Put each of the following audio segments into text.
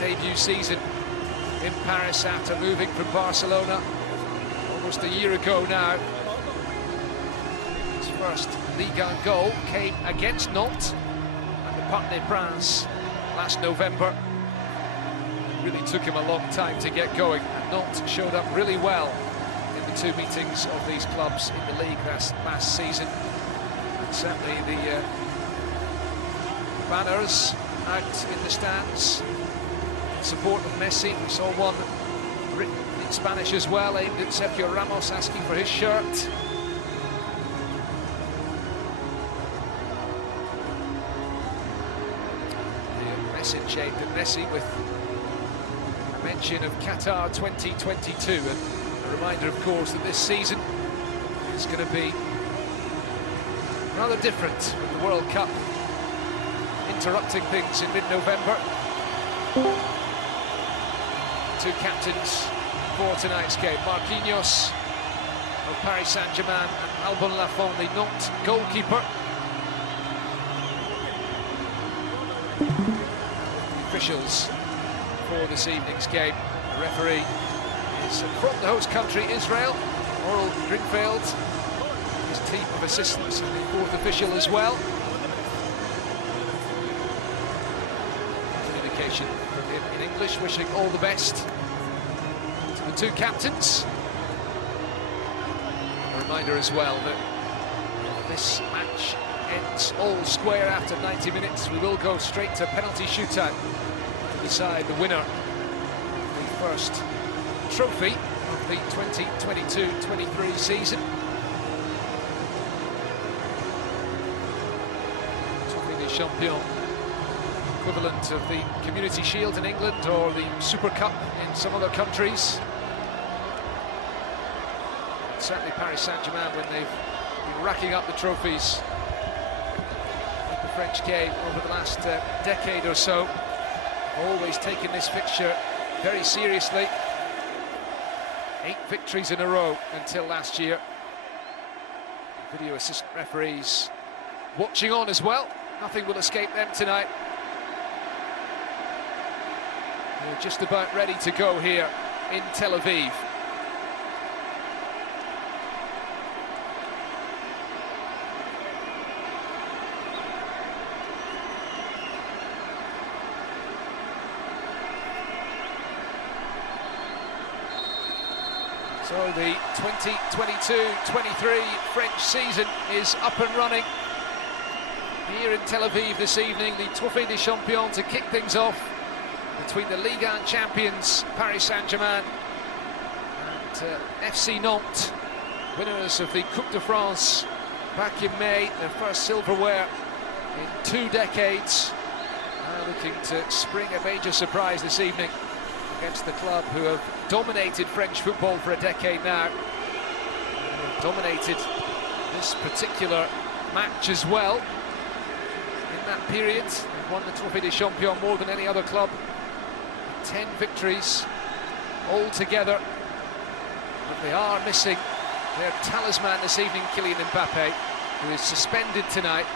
debut season in Paris after moving from Barcelona almost a year ago now. His first Ligue 1 goal came against Nantes at the Parc des Princes last November. It really took him a long time to get going, and Nantes showed up really well in the two meetings of these clubs in the league last season. And certainly the banners out in the stands in support of Messi. We saw one written in Spanish as well, aimed at Sergio Ramos, asking for his shirt. The message aimed at Messi with a mention of Qatar 2022, and a reminder, of course, that this season is going to be rather different with the World Cup interrupting things in mid-November. Two captains for tonight's game: Marquinhos of Paris Saint-Germain and Alban Lafont, the Nantes goalkeeper. The officials for this evening's game. The referee is from the host country, Israel, Oral Drinkfeld. His team of assistants and the fourth official as well. Communication from him in English, wishing all the best to the two captains. A reminder as well that if this match ends all square after 90 minutes, we will go straight to penalty shootout to decide the winner of the first trophy of the 2022-23 season. Champion, equivalent of the Community Shield in England or the Super Cup in some other countries. Certainly Paris Saint-Germain, when they've been racking up the trophies in the French game over the last decade or so, always taken this fixture very seriously. 8 victories in a row until last year. Video assistant referees watching on as well. Nothing will escape them tonight. They're just about ready to go here in Tel Aviv. So the 2022-23 French season is up and running here in Tel Aviv this evening. The Trophée des Champions to kick things off between the Ligue 1 champions Paris Saint-Germain and FC Nantes, winners of the Coupe de France back in May, their first silverware in 2 decades. Now looking to spring a major surprise this evening against the club who have dominated French football for a decade now. Dominated this particular match as well. In that period, they've won the Trophée des Champions more than any other club. 10 victories altogether. But they are missing their talisman this evening, Kylian Mbappé, who is suspended tonight.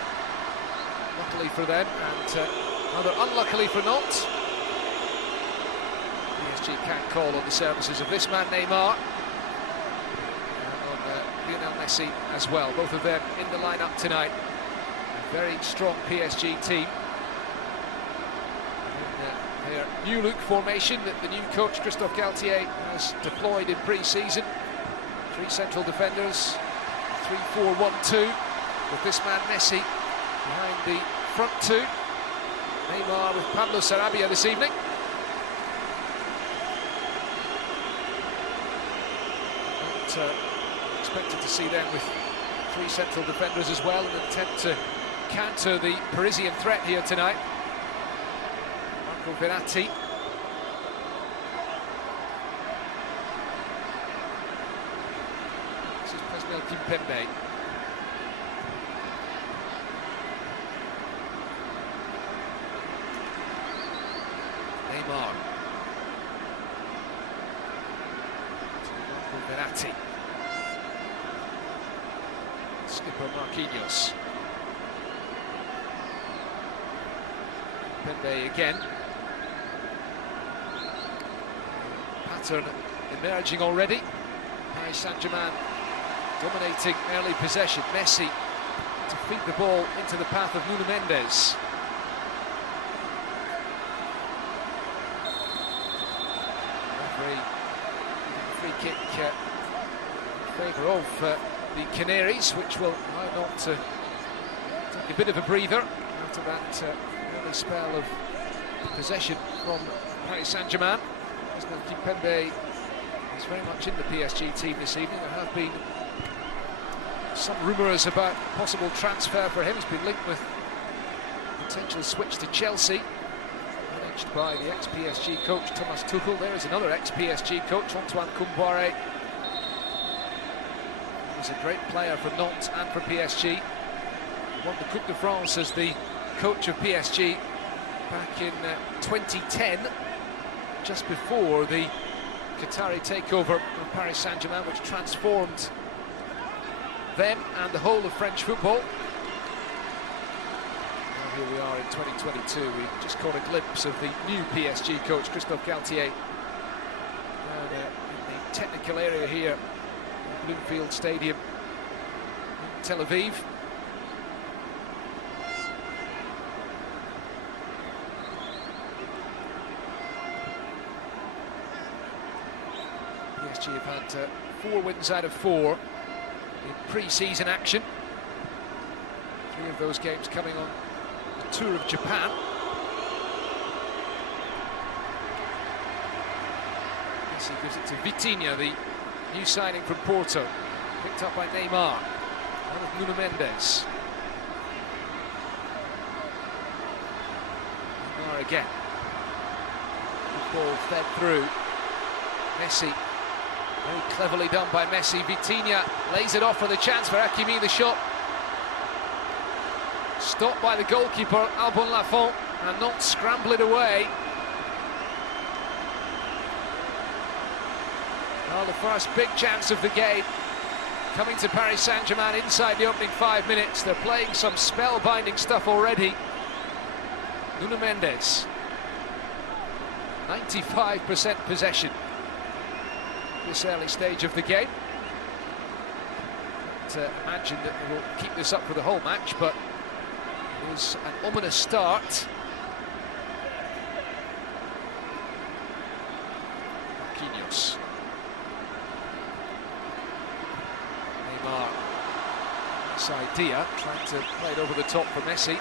Luckily for them, and rather unluckily for Nantes. PSG can't call on the services of this man, Neymar. And on Lionel Messi as well. Both of them in the lineup tonight. Very strong PSG team. In their new look formation that the new coach Christophe Galtier has deployed in pre-season. 3 central defenders, 3-4-1-2, with this man Messi behind the front 2. Neymar with Pablo Sarabia this evening. But expected to see them with 3 central defenders as well, in an attempt to counter the Parisian threat here tonight. Marco Verratti. This is Presnel Kimpembe. Neymar. Marco Verratti. Skipper Marquinhos. Kimpembe again. pattern emerging already. Paris Saint-Germain dominating early possession. Messi to feed the ball into the path of Nuno Mendes. Free kick in favour of the Canaries, which will now not take a bit of a breather after that early spell of possession from Paris Saint-Germain. Kimpembe is very much in the PSG team this evening. There have been some rumours about possible transfer for him. He's been linked with potential switch to Chelsea, managed by the ex-PSG coach Thomas Tuchel. There is another ex-PSG coach, Antoine Kombouaré. He's a great player for Nantes and for PSG. He won the Coupe de France as the coach of PSG back in 2010, just before the Qatari takeover of Paris Saint-Germain, which transformed them and the whole of French football. Now here we are in 2022. We just caught a glimpse of the new PSG coach, Christophe Galtier, down in the technical area here in Bloomfield Stadium in Tel Aviv. PSG have had 4 wins out of 4 in pre-season action. 3 of those games coming on the tour of Japan. Messi gives it to Vitinha, the new signing from Porto, picked up by Neymar. One of Nuno Mendes. Neymar again. The ball fed through. Messi. Very cleverly done by Messi. Vitinha lays it off for the chance for Qiwi, the shot. Stopped by the goalkeeper, Albon Lafont, and not scramble it away. Well, the first big chance of the game coming to Paris Saint-Germain inside the opening 5 minutes. They're playing some spellbinding stuff already. Nuno Mendes. 95% possession this early stage of the game. Can't imagine that they will keep this up for the whole match, but it was an ominous start. Marquinhos. Neymar. Nice idea, trying to play it over the top for Messi.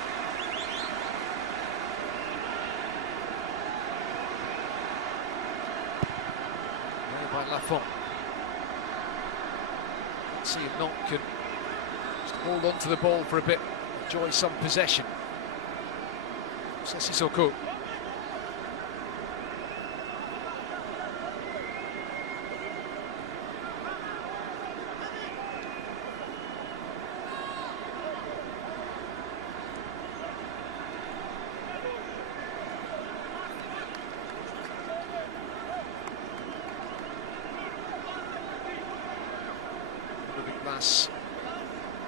By Lafont. Let's see if Nantes can just hold on to the ball for a bit, enjoy some possession. Sissoko.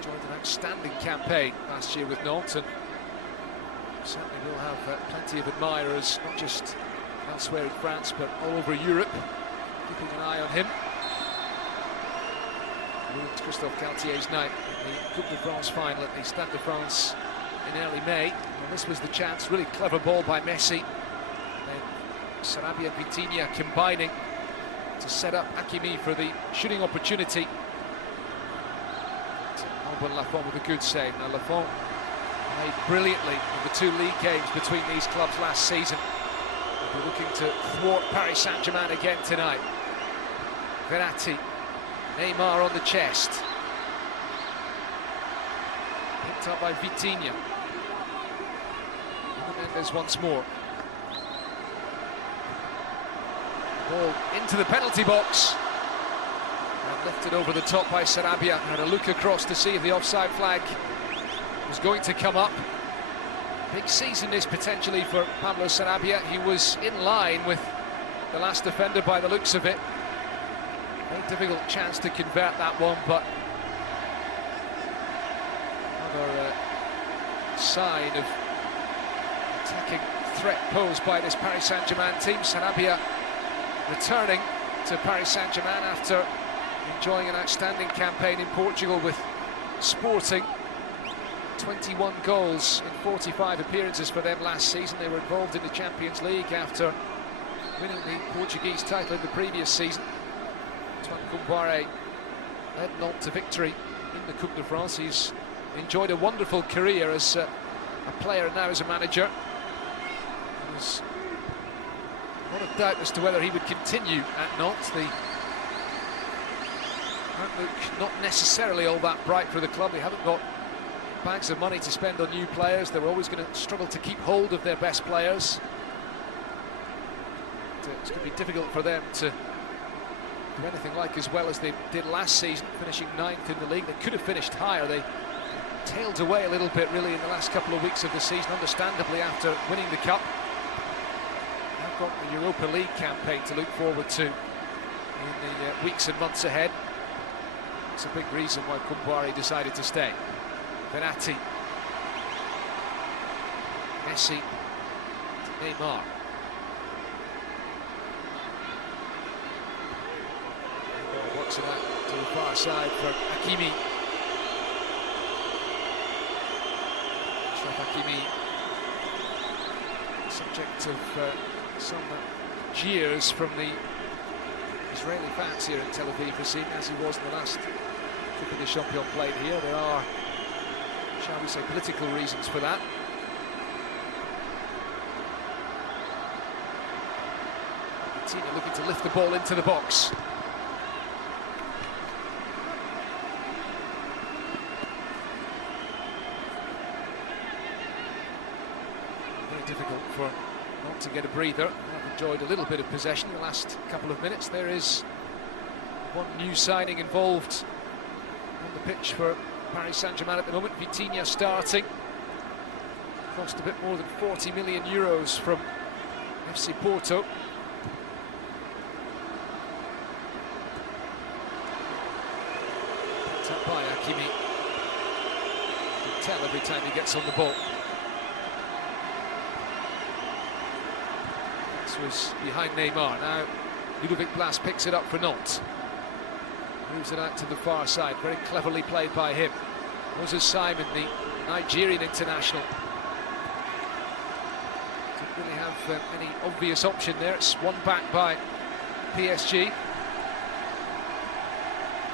Joined an outstanding campaign last year with Nantes, and certainly will have plenty of admirers, not just elsewhere in France, but all over Europe, keeping an eye on him. Ruined Christophe Galtier's night in the Coupe de France final at the Stade de France in early May. And this was the chance, really clever ball by Messi. Then Sarabia and Vitinha combining to set up Qiwi for the shooting opportunity. Lafont with a good save. Now Lafont played brilliantly in the 2 league games between these clubs last season. We're looking to thwart Paris Saint-Germain again tonight. Verratti, Neymar on the chest. Picked up by Vitinha. Mendes once more. Ball into the penalty box. And lifted over the top by Sarabia. Had a look across to see if the offside flag was going to come up. Big season this potentially for Pablo Sarabia. He was in line with the last defender by the looks of it. Very difficult chance to convert that one, but another sign of attacking threat posed by this Paris Saint-Germain team. Sarabia returning to Paris Saint-Germain after enjoying an outstanding campaign in Portugal with Sporting. 21 goals in 45 appearances for them last season. They were involved in the Champions League after winning the Portuguese title in the previous season. Antoine led Nantes to victory in the Coupe de France. He's enjoyed a wonderful career as a player and now as a manager. There's a lot of doubt as to whether he would continue at Nantes. The outlook not necessarily all that bright for the club. They haven't got bags of money to spend on new players. They're always going to struggle to keep hold of their best players. It's going to be difficult for them to do anything like as well as they did last season, finishing 9th in the league. They could have finished higher. They tailed away a little bit really in the last couple of weeks of the season, understandably, after winning the Cup. They've got the Europa League campaign to look forward to in the weeks and months ahead. It's a big reason why Kumbari decided to stay. Verratti, Messi, Neymar. Works it out to the far side for Hakimi. Hakimi, subject of some jeers from the Israeli fans here in Tel Aviv this evening, as he was in the last Coupe de Champions played here. There are, shall we say, political reasons for that. Argentina looking to lift the ball into the box. Very difficult for not to get a breather. I've enjoyed a little bit of possession in the last couple of minutes. There is one new signing involved on the pitch for Paris Saint-Germain at the moment. Vitinha starting. Cost a bit more than 40 million euros from FC Porto. Picked up by Hakimi. You can tell every time he gets on the ball. This was behind Neymar. Now Ludovic Blas picks it up for Nantes. Moves it out to the far side, very cleverly played by him. Moses Simon, the Nigerian international. Didn't really have any obvious option there. It's won back by PSG.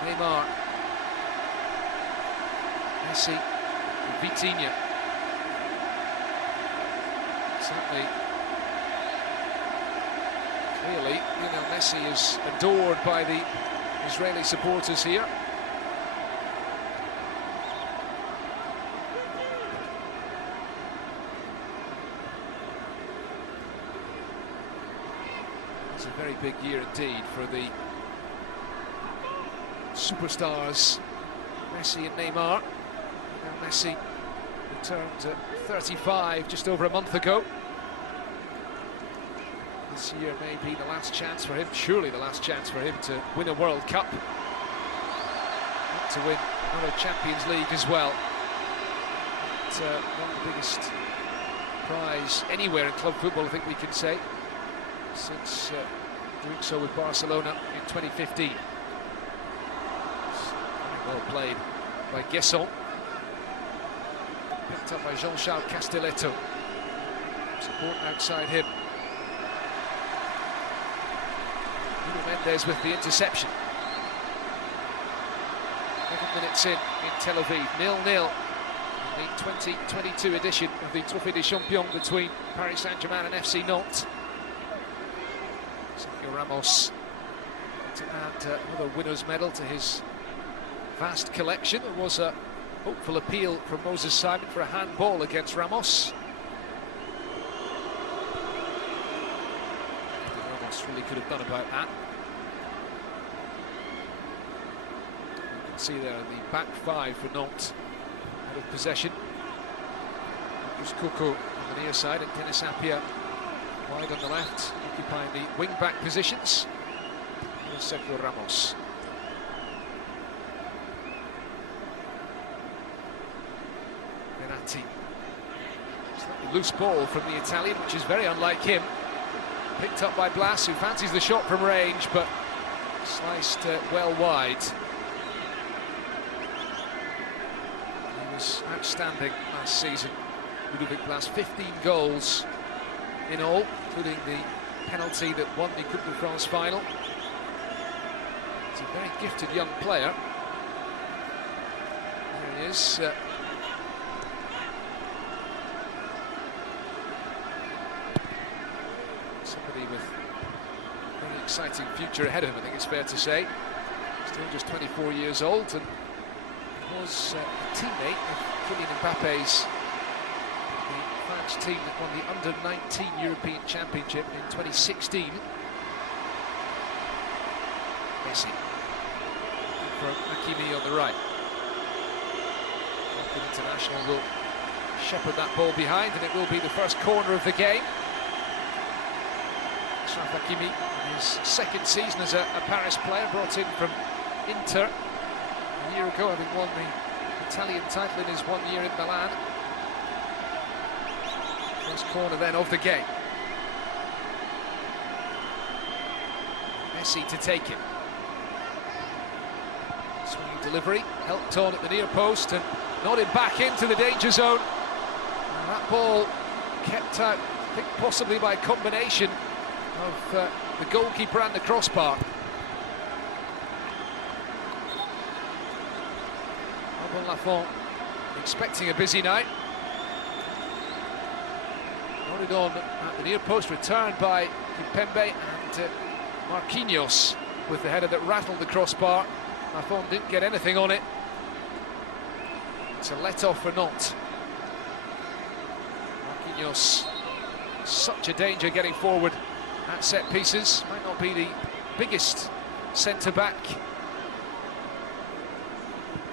Neymar. Messi. Vitinha. Certainly, clearly, Lionel Messi is adored by the Israeli supporters here. It's a very big year indeed for the superstars Messi and Neymar. Now Messi returned at 35 just over a month ago. This year may be the last chance for him, surely the last chance for him to win a World Cup. To win another Champions League as well. But, not the biggest prize anywhere in club football, I think we can say, since doing so with Barcelona in 2015. Very well played by Guesson. Picked up by Jean-Charles Castelletto. Support outside him. Mendes with the interception. 11 minutes in Tel Aviv, 0-0 in the 2022 edition of the Trophée des Champions between Paris Saint-Germain and FC Nantes. Sergio Ramos to add another winner's medal to his vast collection. There was a hopeful appeal from Moses Simon for a handball against Ramos. Really could have done about that. You can see there the back five for Nantes out of possession. Marcus Coco on the near side and Dennis Appiah wide on the left, occupying the wing-back positions. And Sergio Ramos. Verratti. Slightly loose ball from the Italian, which is very unlike him. Picked up by Blas, who fancies the shot from range, but Sliced well wide. He was outstanding last season. Ludovic Blas, 15 goals in all, including the penalty that won the Coupe de France final. He's a very gifted young player. There he is. Somebody with a very exciting future ahead of him, I think it's fair to say. Still just 24 years old, and was a teammate of Kylian Mbappe's, the France team that won the Under-19 European Championship in 2016. Messi for Qiwi on the right. The international will shepherd that ball behind, and it will be the first corner of the game. Qiwi, in his second season as a Paris player, brought in from Inter a year ago, having won the Italian title in his 1 year in Milan. First corner then of the game. Messi to take it. Swinging delivery, helped on at the near post and nodded back into the danger zone. And that ball kept out, I think possibly by combination of the goalkeeper and the crossbar. Lafont expecting a busy night. Nodded on at the near post, returned by Kimpembe, and Marquinhos with the header that rattled the crossbar. Lafont didn't get anything on it. It's a let-off for Nantes. Marquinhos, such a danger getting forward at set pieces. Might not be the biggest centre-back.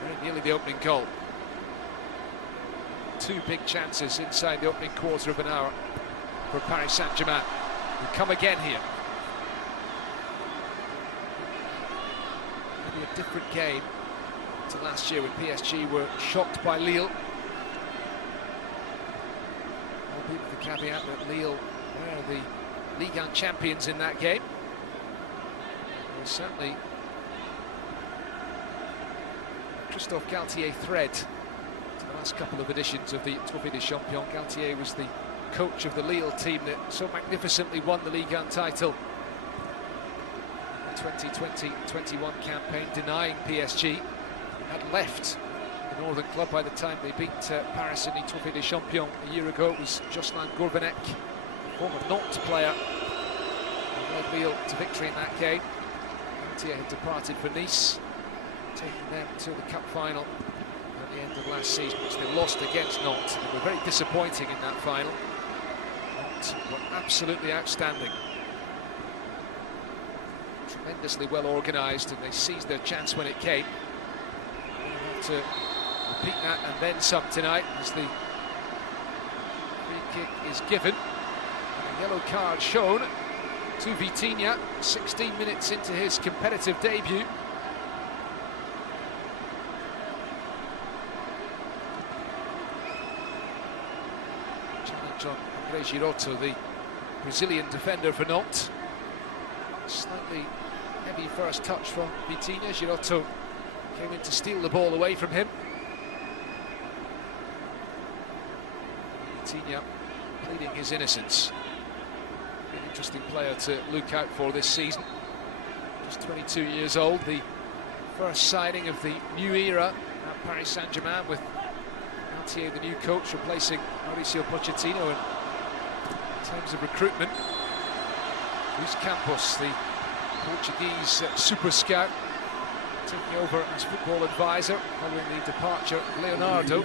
Very nearly the opening goal. Two big chances inside the opening quarter of an hour for Paris Saint-Germain. Will come again here. Maybe a different game to last year when PSG were shocked by Lille. Albeit with the caveat that Lille were the Ligue 1 champions in that game. Well, certainly Christophe Galtier thread to the last couple of editions of the Trophée des Champions. Galtier was the coach of the Lille team that so magnificently won the Ligue 1 title in the 2020-21 campaign, denying PSG. Had left the northern club by the time they beat Paris in the Trophée des Champions a year ago. It was Jocelyn Gourvenec, former Nantes player, who led Lille to victory in that game. Galtier had departed for Nice, taking them to the cup final at the end of last season, which they lost against Nantes. They were very disappointing in that final. Nantes were absolutely outstanding. Tremendously well organised, and they seized their chance when it came. They have to repeat that and then some tonight, as the free kick is given. And a yellow card shown to Vitinha, 16 minutes into his competitive debut. Challenge on André Girotto, the Brazilian defender for Nantes. Slightly heavy first touch from Vitinha. Girotto came in to steal the ball away from him. Vitinha pleading his innocence. An interesting player to look out for this season. Just 22 years old, the first signing of the new era at Paris Saint-Germain, with Galtier, the new coach, replacing Mauricio Pochettino. And in terms of recruitment, Luis Campos, the Portuguese super scout, taking over as football advisor following the departure of Leonardo.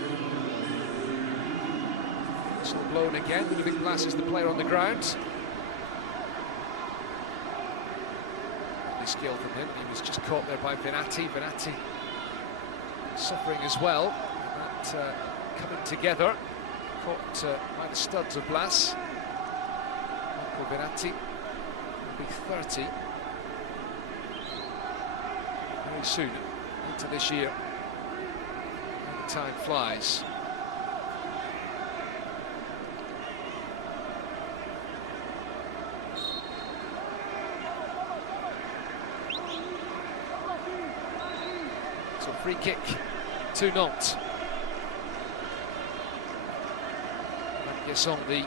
Whistle blown again. Ludovic Blas is the player on the ground. Skill from him. He was just caught there by Venatti. Venatti suffering as well. That coming together, caught by the studs of Blas. Marco Venatti will be 30 very soon into this year. And time flies. Free kick to Nantes. Guesson, the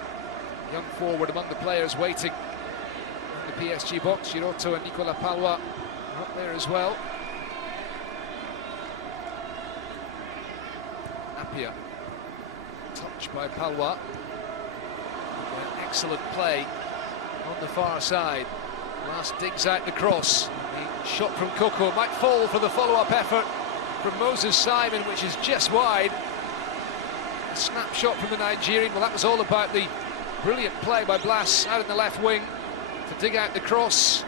young forward among the players waiting in the PSG box. Giroto and Nicolas Palois are up there as well. Appiah, touched by Palois. Excellent play on the far side. Last digs out the cross. The shot from Coco might fall for the follow-up effort from Moses Simon, which is just wide. A snapshot from the Nigerian. Well, that was all about the brilliant play by Blas out in the left wing to dig out the cross.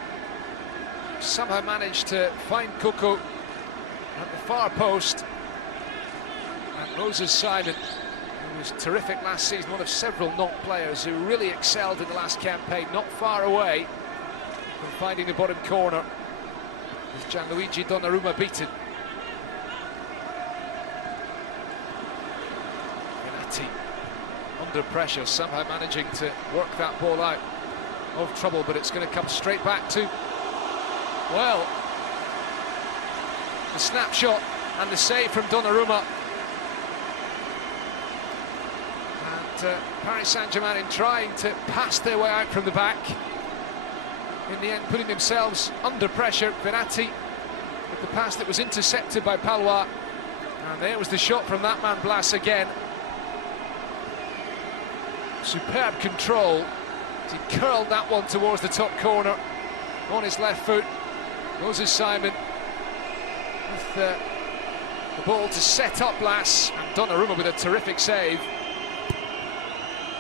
Somehow managed to find Coco at the far post. And Moses Simon, who was terrific last season, one of several Nantes players who really excelled in the last campaign, not far away from finding the bottom corner, with Gianluigi Donnarumma beaten. Benatti under pressure, somehow managing to work that ball out of trouble, but it's going to come straight back to, well, the snapshot and the save from Donnarumma. And Paris Saint-Germain, in trying to pass their way out from the back, in the end putting themselves under pressure. Benatti with the pass that was intercepted by Palois, and there was the shot from that man Blas again. Superb control. He curled that one towards the top corner on his left foot. Moses Simon with the ball to set up Blas, and Donnarumma with a terrific save.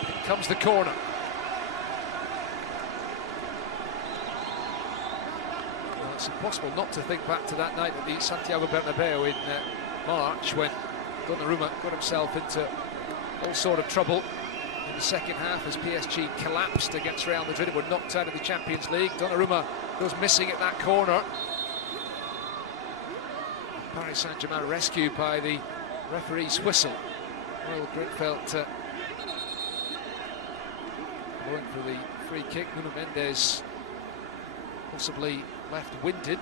In comes the corner. Well, it's impossible not to think back to that night at the Santiago Bernabeu in March, when Donnarumma got himself into all sort of trouble in the second half as PSG collapsed against Real Madrid and were knocked out of the Champions League. Donnarumma goes missing at that corner. Paris Saint-Germain rescued by the referee's whistle. Well, Grinfeld going for the free kick. Nuno Mendes possibly left-winded.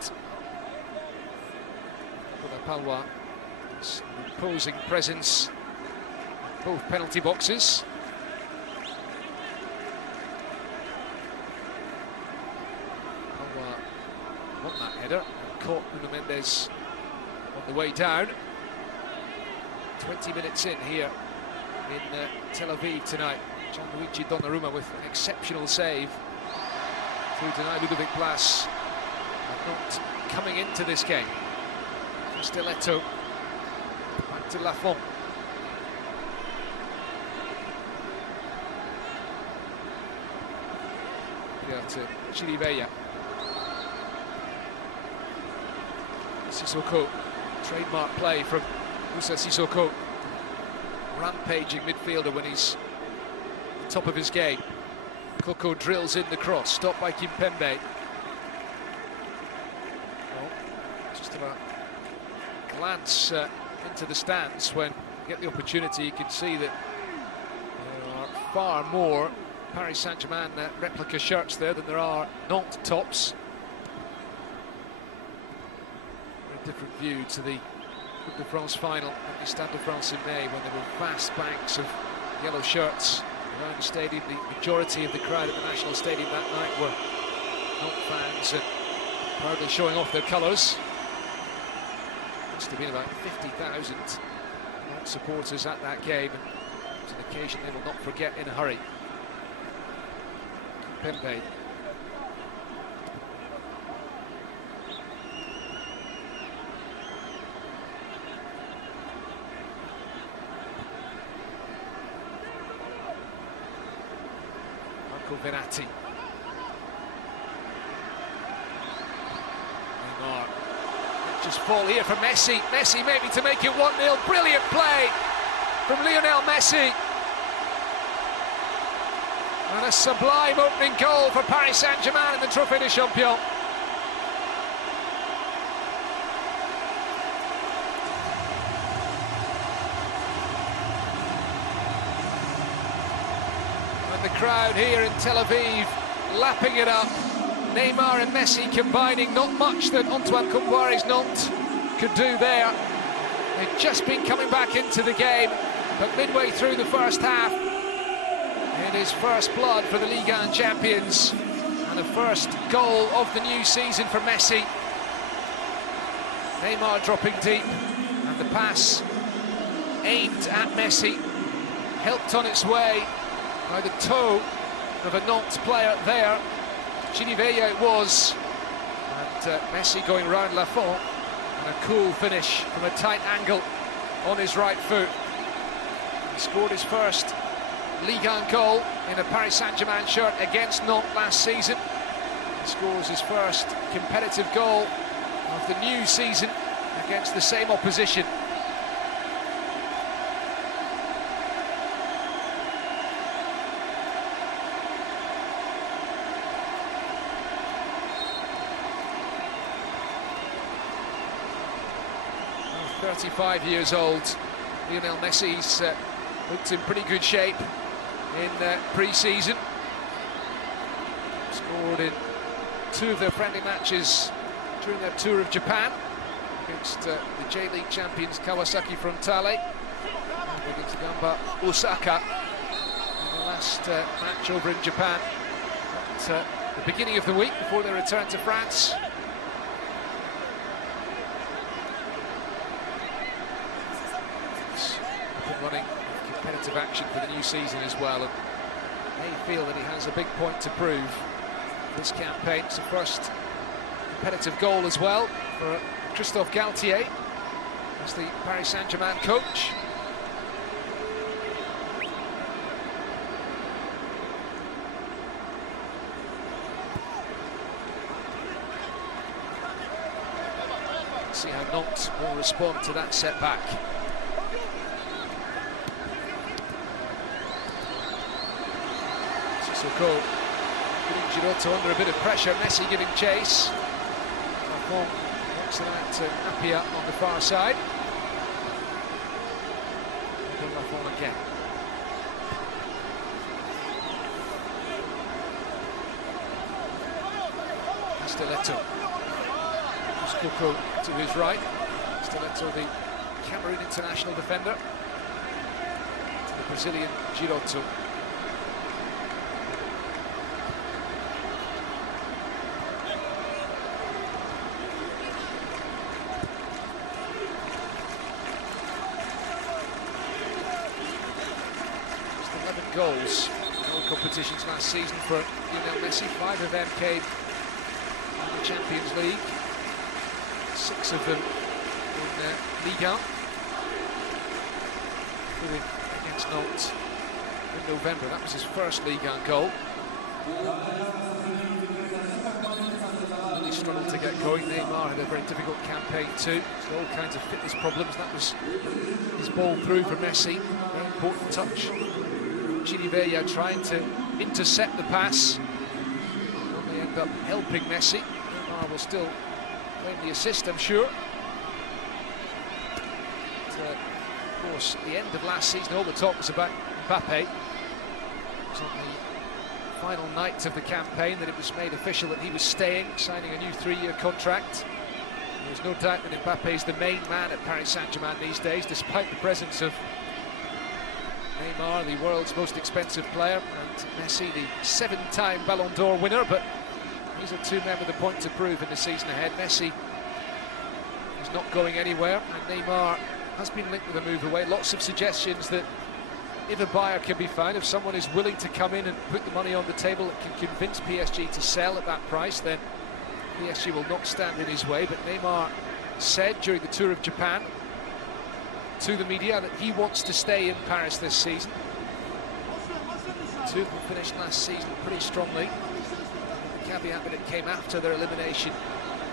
Palois, his imposing presence in both penalty boxes. Palois won that header and caught Nuno Mendes on the way down. 20 minutes in here in Tel Aviv tonight. Gianluigi Donnarumma with an exceptional save to deny Ludovic Blas not coming into this game. Stiletto back to Lafont. Here to Chirivella. Sissoko, trademark play from Moussa Sissoko. Rampaging midfielder when he's at the top of his game. Coco drills in the cross, stopped by Kimpembe. Oh, just about glance into the stands when you get the opportunity. You can see that there are far more Paris Saint-Germain replica shirts there than there are Nantes tops. A different view to the Coupe de France final at the Stade de France in May, when there were vast banks of yellow shirts around the stadium. The majority of the crowd at the National Stadium that night were Nantes fans and proudly showing off their colours. Must have been about 50,000 Nantes supporters at that game, and it's an occasion they will not forget in a hurry. Pembe. Marco Verratti. Neymar. Just fall here from Messi. Messi maybe to make it 1-0. Brilliant play from Lionel Messi. And a sublime opening goal for Paris Saint-Germain in the Trophée des Champions. And the crowd here in Tel Aviv lapping it up. Neymar and Messi combining, not much that Antoine Kombouaré's Nantes could do there. They've just been coming back into the game, but midway through the first half, it is first blood for the Ligue 1 champions, and the first goal of the new season for Messi. Neymar dropping deep, and the pass aimed at Messi, helped on its way by the toe of a Nantes player there. Qiwi it was, and Messi going round Lafont, and a cool finish from a tight angle on his right foot. He scored his first Ligue 1 goal in a Paris Saint-Germain shirt against Nantes last season. He scores his first competitive goal of the new season against the same opposition. Oh, 35 years old, Lionel Messi's looked in pretty good shape in pre-season. Scored in 2 of their friendly matches during their tour of Japan against the J-League champions Kawasaki Frontale and against Gamba Osaka in the last match over in Japan at the beginning of the week before they return to France. It's up and running, competitive action for the new season as well, and they feel that he has a big point to prove this campaign. It's the first competitive goal as well for Christophe Galtier as the Paris Saint-Germain coach. Let's see how Nantes will respond to that setback. Sissoko getting Giroud under a bit of pressure. Messi giving chase. Lafont works it out to Apia on the far side. And Lafont again. Stiletto. Sissoko to his right. Stiletto, the Cameroon international defender. To the Brazilian Giroud. Goals in all competitions last season for Lionel Messi. 5 of them came in the Champions League, 6 of them in Ligue 1, including against Nantes in November. That was his first Ligue 1 goal. Really struggled to get going. Neymar had a very difficult campaign too. So all kinds of fitness problems. That was his ball through for Messi. Very important touch. Qiwi trying to intercept the pass. They end up helping Messi. Neymar will still claim the assist, I'm sure. But, of course, at the end of last season, all the talk was about Mbappé. It was on the final night of the campaign that it was made official that he was staying, signing a new 3-year contract. There's no doubt that Mbappé is the main man at Paris Saint-Germain these days, despite the presence of Neymar, the world's most expensive player, and Messi, the 7-time Ballon d'Or winner. But these are 2 men with a point to prove in the season ahead. Messi is not going anywhere, and Neymar has been linked with a move away. Lots of suggestions that if a buyer can be found, if someone is willing to come in and put the money on the table that can convince PSG to sell at that price, then PSG will not stand in his way. But Neymar said during the tour of Japan to the media that he wants to stay in Paris this season. 2 of them finished last season pretty strongly. The caveat that it came after their elimination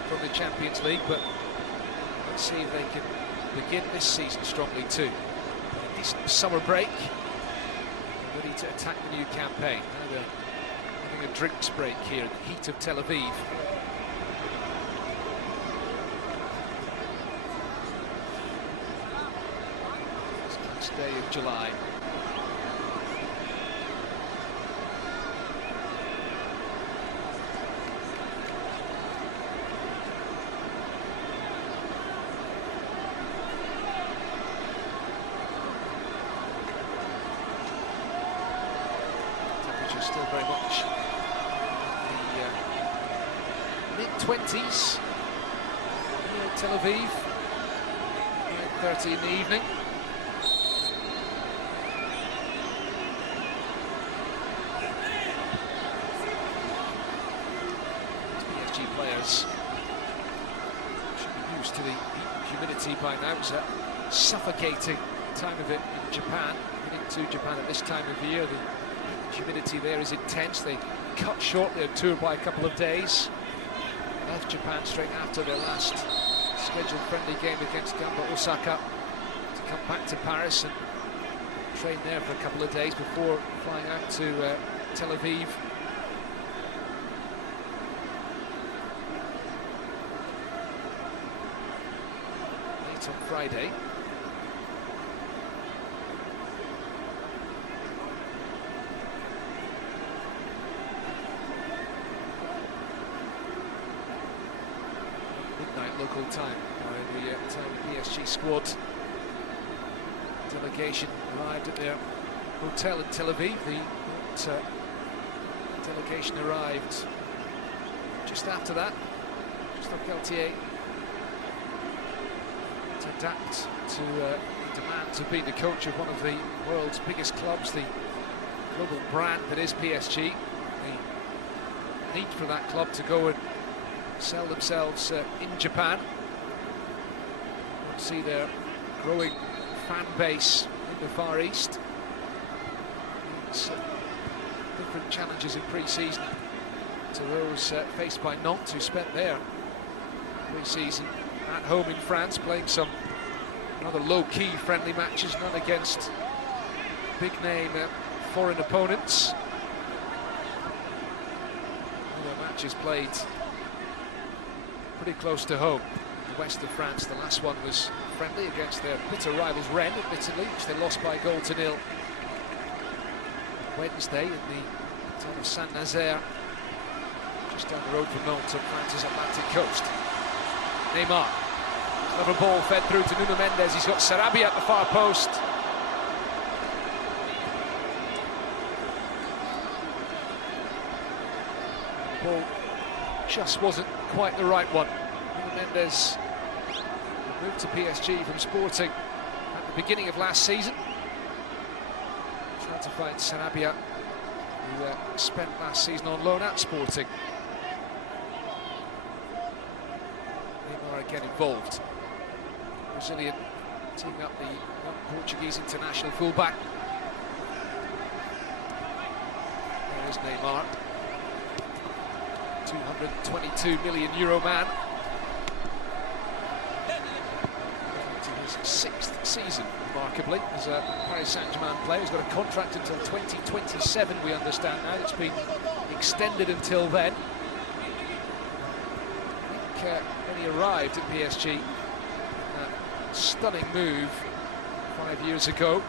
from the Champions League, but let's see if they can begin this season strongly too. Decent summer break, ready to attack the new campaign. Now they're having a drinks break here in the heat of Tel Aviv. Day of July. still very much in the mid-20s here in Tel Aviv, 9:30 in the evening. PSG players should be used to the humidity by now. It's a suffocating time of it in Japan. Heading to Japan at this time of year, the humidity there is intense. They cut short their tour by a couple of days. Left Japan straight after their last scheduled friendly game against Gamba Osaka to come back to Paris and train there for a couple of days before flying out to Tel Aviv. Late on Friday. Local time, by the time the PSG squad delegation arrived at their hotel in Tel Aviv. The delegation arrived just after that. Christophe Galtier to adapt to the demands of being the coach of one of the world's biggest clubs, the global brand that is PSG. The need for that club to go and sell themselves in Japan. We'll see their growing fan base in the Far East. It's, different challenges in pre-season to those faced by Nantes, who spent their pre-season at home in France, playing some rather low-key friendly matches, none against big-name foreign opponents. The matches played pretty close to home in the west of France. The last one was friendly against their bitter rivals Rennes, admittedly, which they lost by 1-0 Wednesday in the town of Saint-Nazaire, just down the road from Nantes on France's Atlantic coast. Neymar, another ball fed through to Nuno Mendes. He's got Sarabia at the far post. The ball just wasn't quite the right one. Nuno Mendes moved to PSG from Sporting at the beginning of last season, trying to find Sarabia, who spent last season on loan at Sporting. Neymar again involved. Brazilian teaming up the young Portuguese international fullback. There is Neymar, €222 million man. To his 6th season, remarkably, as a Paris Saint-Germain player. He's got a contract until 2027, we understand now. It's been extended until then. I think when he arrived at PSG, a stunning move 5 years ago.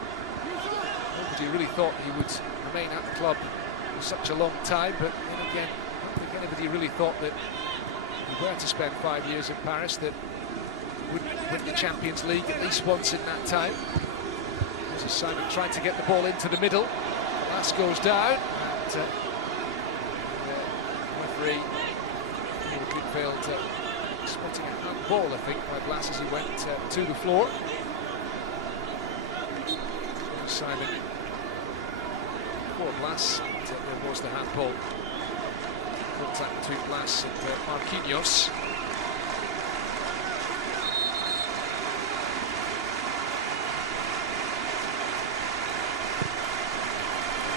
Nobody really thought he would remain at the club for such a long time, but then again, I don't think anybody really thought that if he were to spend 5 years in Paris, that he would win the Champions League at least once in that time. There's Simon trying to get the ball into the middle. Blas goes down, and the referee failed spotting a handball, I think, by Blas as he went to the floor. Simon for Blas, and there was the handball. Contact between Blas and Marquinhos.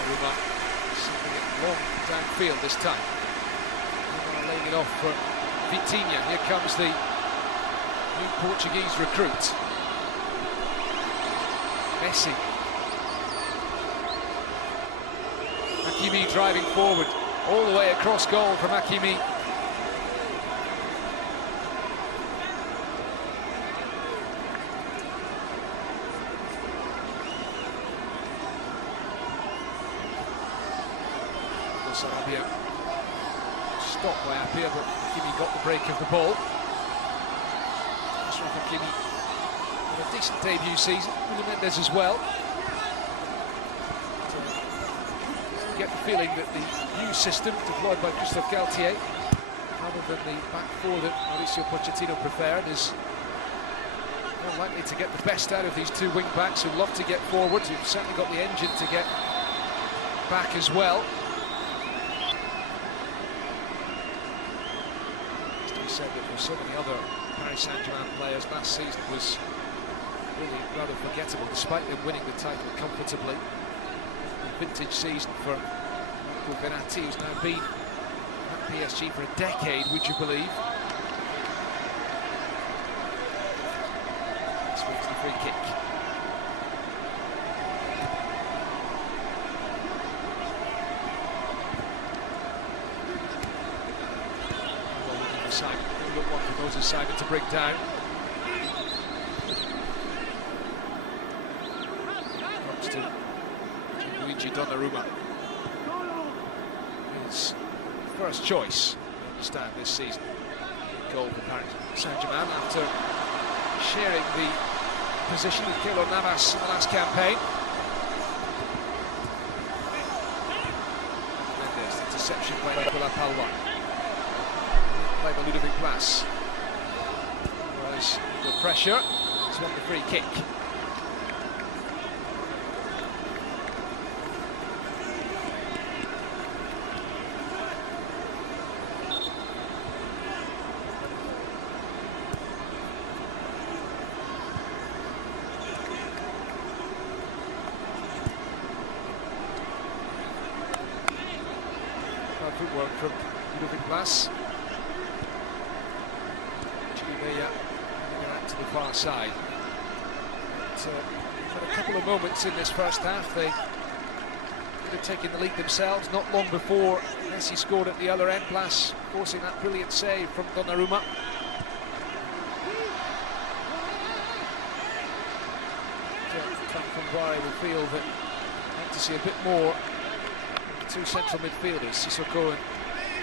Ruma sending it long downfield this time. Laying it off for Vitinha. Here comes the new Portuguese recruit, Messi. Qiwi driving forward, all the way across goal from Qiwi. Sarabia stopped by Appiah, but Qiwi got the break of the ball. Qiwi had a decent debut season, Nuno Mendes as well. You get the feeling that the new system deployed by Christophe Galtier, rather than the back four that Mauricio Pochettino preferred, is more likely to get the best out of these two wing-backs who love to get forwards, who've certainly got the engine to get back as well. As to be said that for so many other Paris Saint-Germain players, last season was really rather forgettable, despite them winning the title comfortably. A vintage season for Pobлагодарить, who's now been at PSG for a decade, would you believe? This one's the free kick. Simon, good one for Moses Simon to bring down. Comes to Luigi Donnarumma. His first choice, I understand, this season. Goal for Paris Saint-Germain after sharing the position with Keylor Navas in the last campaign. Mendes, interception by Nicolas Palma. By Ludovic Blas. Was the pressure. He's won the free kick. Footwork from Ludovic Blas. Out to the far side. But a couple of moments in this first half, they could have taken the lead themselves. Not long before Messi scored at the other end, Blas forcing that brilliant save from Donnarumma. Kambari will feel that they need to see a bit more of the two central midfielders, Sissoko and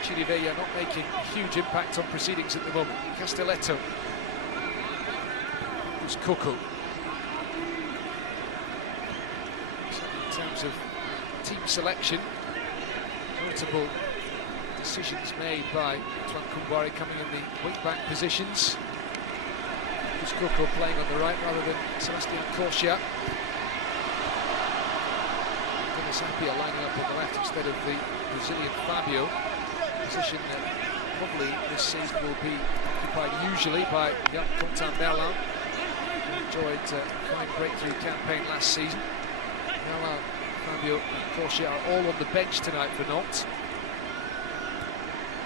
Qiwi, not making a huge impact on proceedings at the moment. Castelletto, who's Coco. In terms of team selection, notable decisions made by Antoine Kambari coming in the wing-back positions. Who's Coco playing on the right rather than Sebastian Corsia. Dennis Appiah lining up on the left instead of the Brazilian Fabio. Position that probably this season will be occupied usually by young Quentin Merlin, who enjoyed a fine breakthrough campaign last season. Merlin, Fabio and Corsia are all on the bench tonight for Nantes.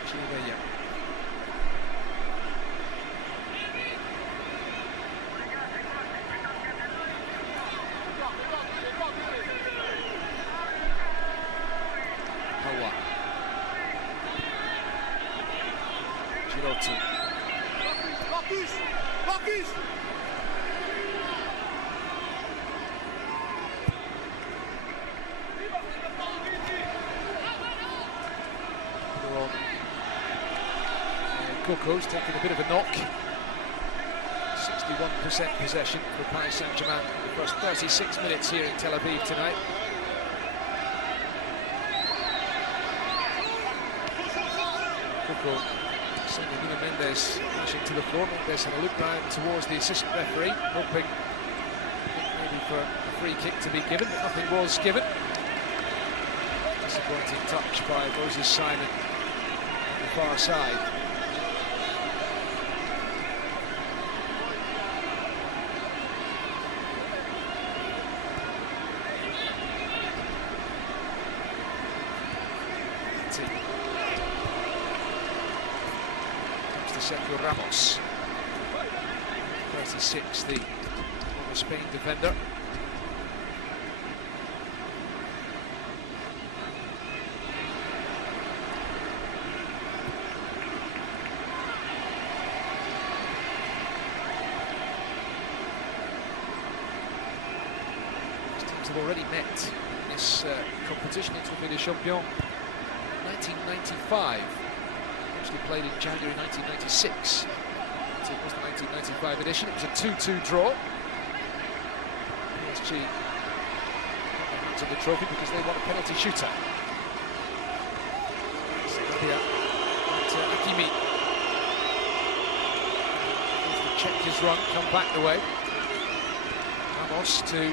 Qiwi. Coco's taking a bit of a knock. 61% possession for Paris Saint-Germain in the first 36 minutes here in Tel Aviv tonight. Coco sending Nuno Mendes rushing to the floor. Mendes had a look round towards the assistant referee, hoping maybe for a free kick to be given, but nothing was given. Disappointing touch by Moses Simon on the far side. Sergio Ramos, 36, the former Spain defender. These teams have already met in this competition into the Ligue des Champions 1995. Played in January 1996. It was the 1995 edition. It was a 2-2 draw. PSG got their hands on the trophy because they won a penalty shooter. Tapia to Qiwi. Check his run, come back the way. Ramos to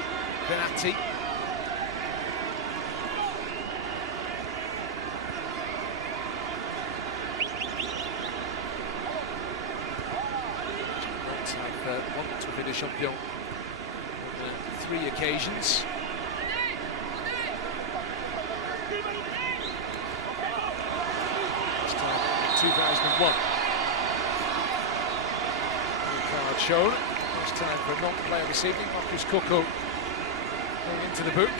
Benatti. Have won the Trophée des Champions on 3 occasions. Last time in 2001. Card shown. First time for a non-player this evening. Marcus Coco going into the book.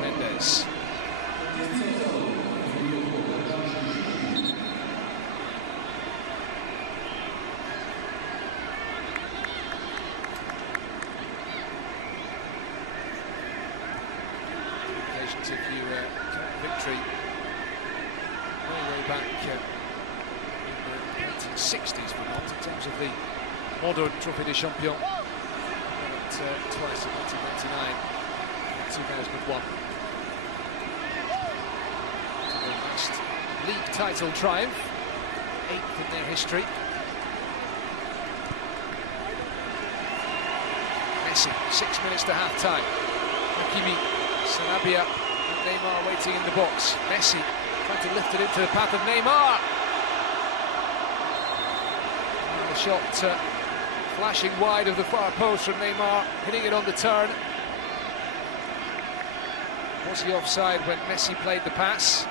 Mendes. Occasions if you count victory way back in the 1960s for Nantes in terms of the modern Trophée des Champions. Twice in 1999 and 2001. The last league title triumph, 8th in their history. Messi, 6 minutes to half-time. Qiwi, Sanabria and Neymar waiting in the box. Messi trying to lift it into the path of Neymar. And the shot flashing wide of the far post from Neymar, hitting it on the turn. Was he offside when Messi played the pass?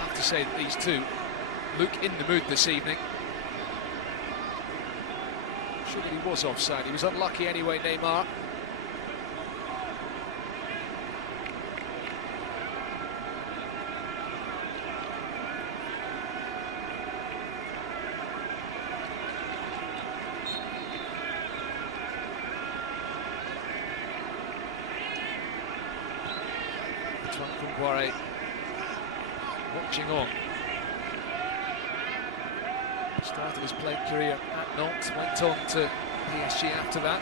I have to say that these two look in the mood this evening. I'm sure that he was offside. He was unlucky anyway, Neymar. Watching on. Started his playing career at Nantes, went on to PSG after that.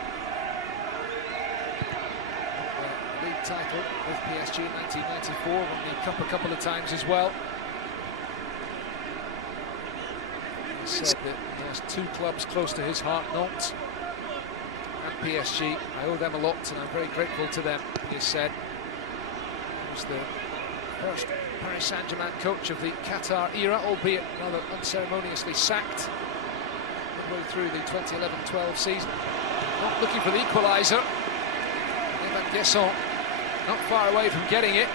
The league title with PSG in 1994, won the Cup a couple of times as well. He said that he has 2 clubs close to his heart, Nantes and PSG. I owe them a lot and I'm very grateful to them, he has said. He was the first Paris Saint-Germain coach of the Qatar era, albeit rather unceremoniously sacked midway through the 2011-12 season. Not looking for the equaliser. Evan Guesson not far away from getting it.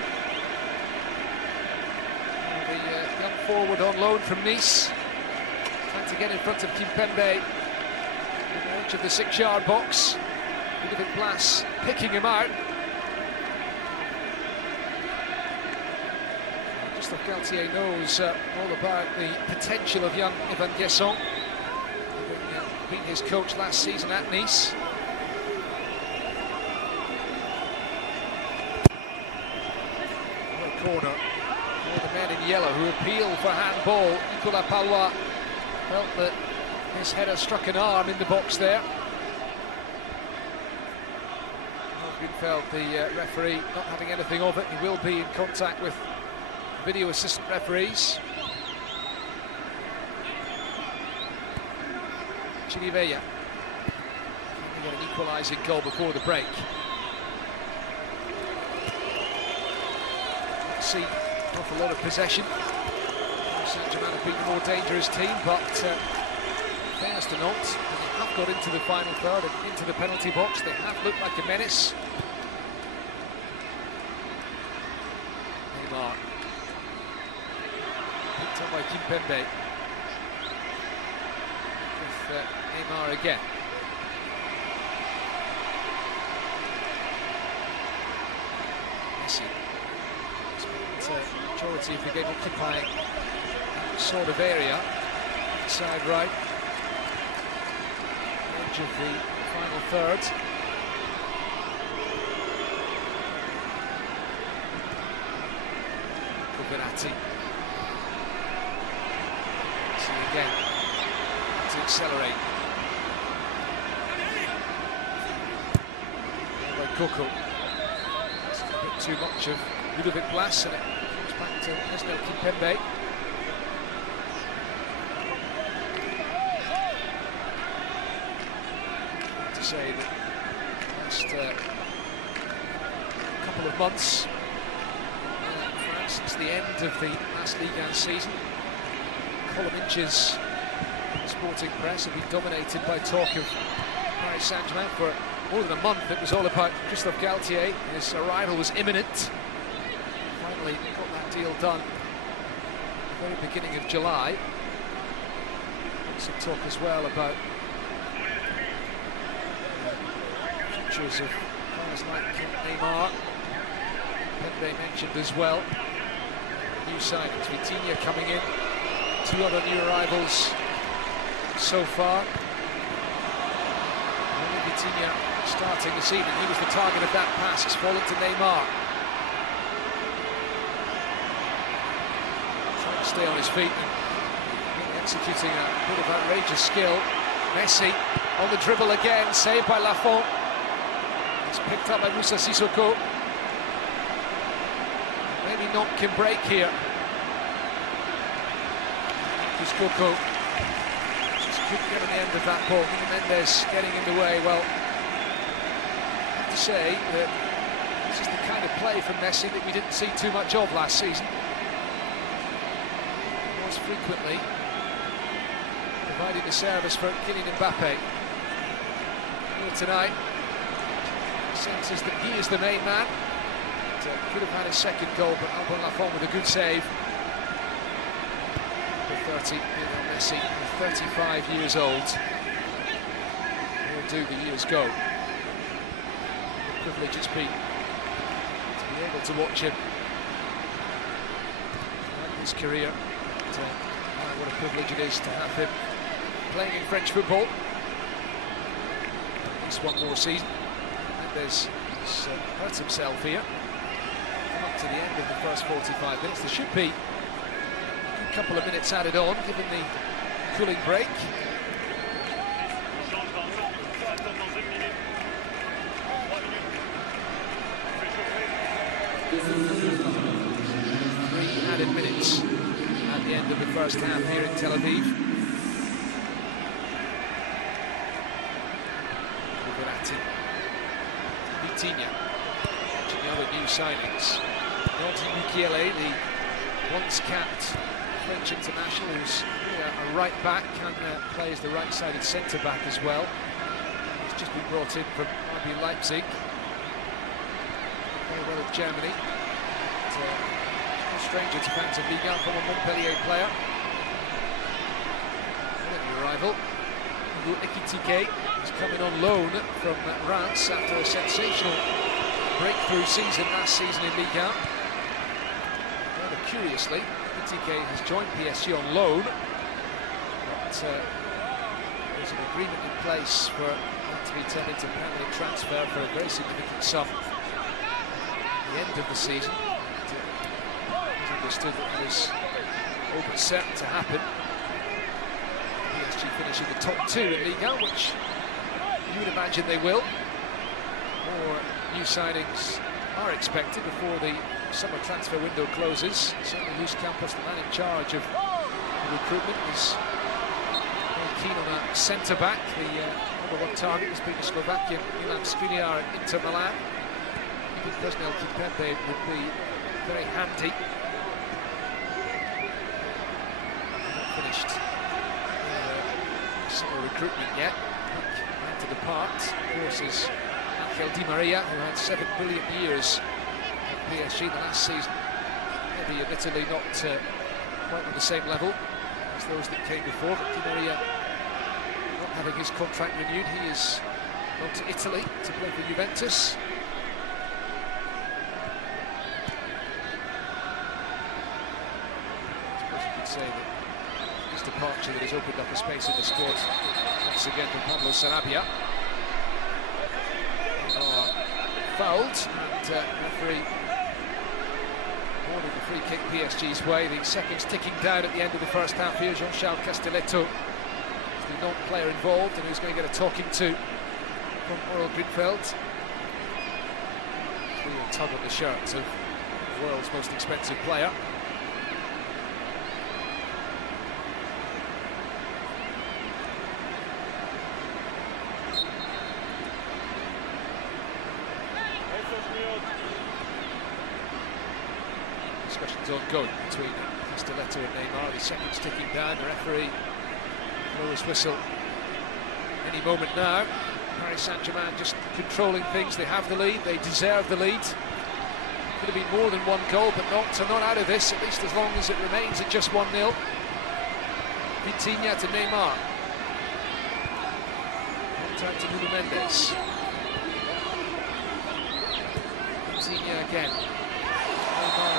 The young forward on loan from Nice, trying to get in front of Kimpembe in the edge of the 6-yard box. Ludovic Blas picking him out. Galtier knows all about the potential of young Evan Guesson, having been his coach last season at Nice. What a corner. All the men in yellow who appeal for handball. Nicolas Palois felt that his header struck an arm in the box there. Felt the referee not having anything of it. He will be in contact with video assistant referees. Qiwi, can get an equalising goal before the break. Not seen an awful lot of possession. Saint-Germain have been the more dangerous team, but fairness to Nantes, when they have got into the final third and into the penalty box, they have looked like a menace. Neymar. Picked up by Kimpembe. With Neymar again. Messi. Spent majority of the game occupying that sort of area. Side right. Edge of the final third. Pobлагодарить. See again to accelerate. By Coco. It's a bit too much of Ludovic Blas, and it comes back to Presnel Kimpembe. To say that last couple of months in France, since the end of the last Ligue 1 season, column inches in the sporting press have been dominated by talk of Paris Saint-Germain. For more than a month it was all about Christophe Galtier. His arrival was imminent. Finally got that deal done at the very beginning of July. Some talk as well about futures of players like Neymar. Pembe mentioned as well. New signings, Vitinha coming in. 2 other new arrivals so far. Only Vitinha starting this evening. He was the target of that pass. It's fallen to Neymar. Trying to stay on his feet and executing a bit of outrageous skill. Messi on the dribble again, saved by Lafont. It's picked up by Moussa Sissoko. Maybe Nantes can break here. Coco just couldn't get on the end of that ball. Mendes getting in the way. Well, I have to say that this is the kind of play from Messi that we didn't see too much of last season. Most frequently providing the service for Kylian Mbappé. Here tonight, senses that he is the main man. Could have had a second goal, but Albon Lafont with a good save. 30, Messi, 35 years old. Will do the years go. What a privilege it's been to be able to watch him throughout his career. And, what a privilege it is to have him playing in French football. At least one more season. Mendes has hurt himself here. Come up to the end of the first 45 minutes. There should be a couple of minutes added on, given the cooling break. Three added minutes at the end of the first half here in Tel Aviv. Pobлагодарить. Vitinha. Watching the other new signings. Mukiele, the once-capped French international, who's a right back, can play as the right-sided centre-back as well. He's just been brought in from RB Leipzig. Very well in Germany. No stranger to fans of Ligue 1, from a Montpellier player. Another new arrival, Ekitike, is coming on loan from Reims after a sensational breakthrough season last season in Ligue 1. Rather curiously, Ekitike has joined PSG on loan, but there's an agreement in place for that to be turned into a permanent transfer for a very significant sum at the end of the season. It was understood that it was all but certain to happen. PSG finishing the top 2 in Ligue 1, which you would imagine they will. More new signings are expected before the summer transfer window closes. Certainly Luis Campos, the man in charge of the recruitment, is very keen on a centre-back. The #1 target has been the Slovakian Milan Skriniar at Inter Milan. Even Presnel Kimpembe would be very handy. Not finished summer recruitment yet. Man to depart, of course, is Angel Di Maria, who had 7 brilliant years at PSG the last season. Maybe admittedly not quite on the same level as those that came before, but Di Maria not having his contract renewed. He is gone to Italy to play for Juventus. I suppose you could say that his departure that has opened up a space in the squad once again for Pablo Sarabia. Fouled, and referee Cornered the free kick PSG's way. The seconds ticking down at the end of the first half here. Jean-Charles Castelletto is the non-player involved and who's going to get a talking to from Oral Gridfeld. Real tug on the shirt of the world's most expensive player. Discussions ongoing between Castelletto and Neymar. The seconds ticking down. The referee blow his whistle any moment now. Paris Saint-Germain just controlling things. They have the lead. They deserve the lead. Could have been more than one goal, but not out of this. At least as long as it remains at just 1-0. Vitinha to Neymar. Contact to Nuno Mendes. Vitinha again.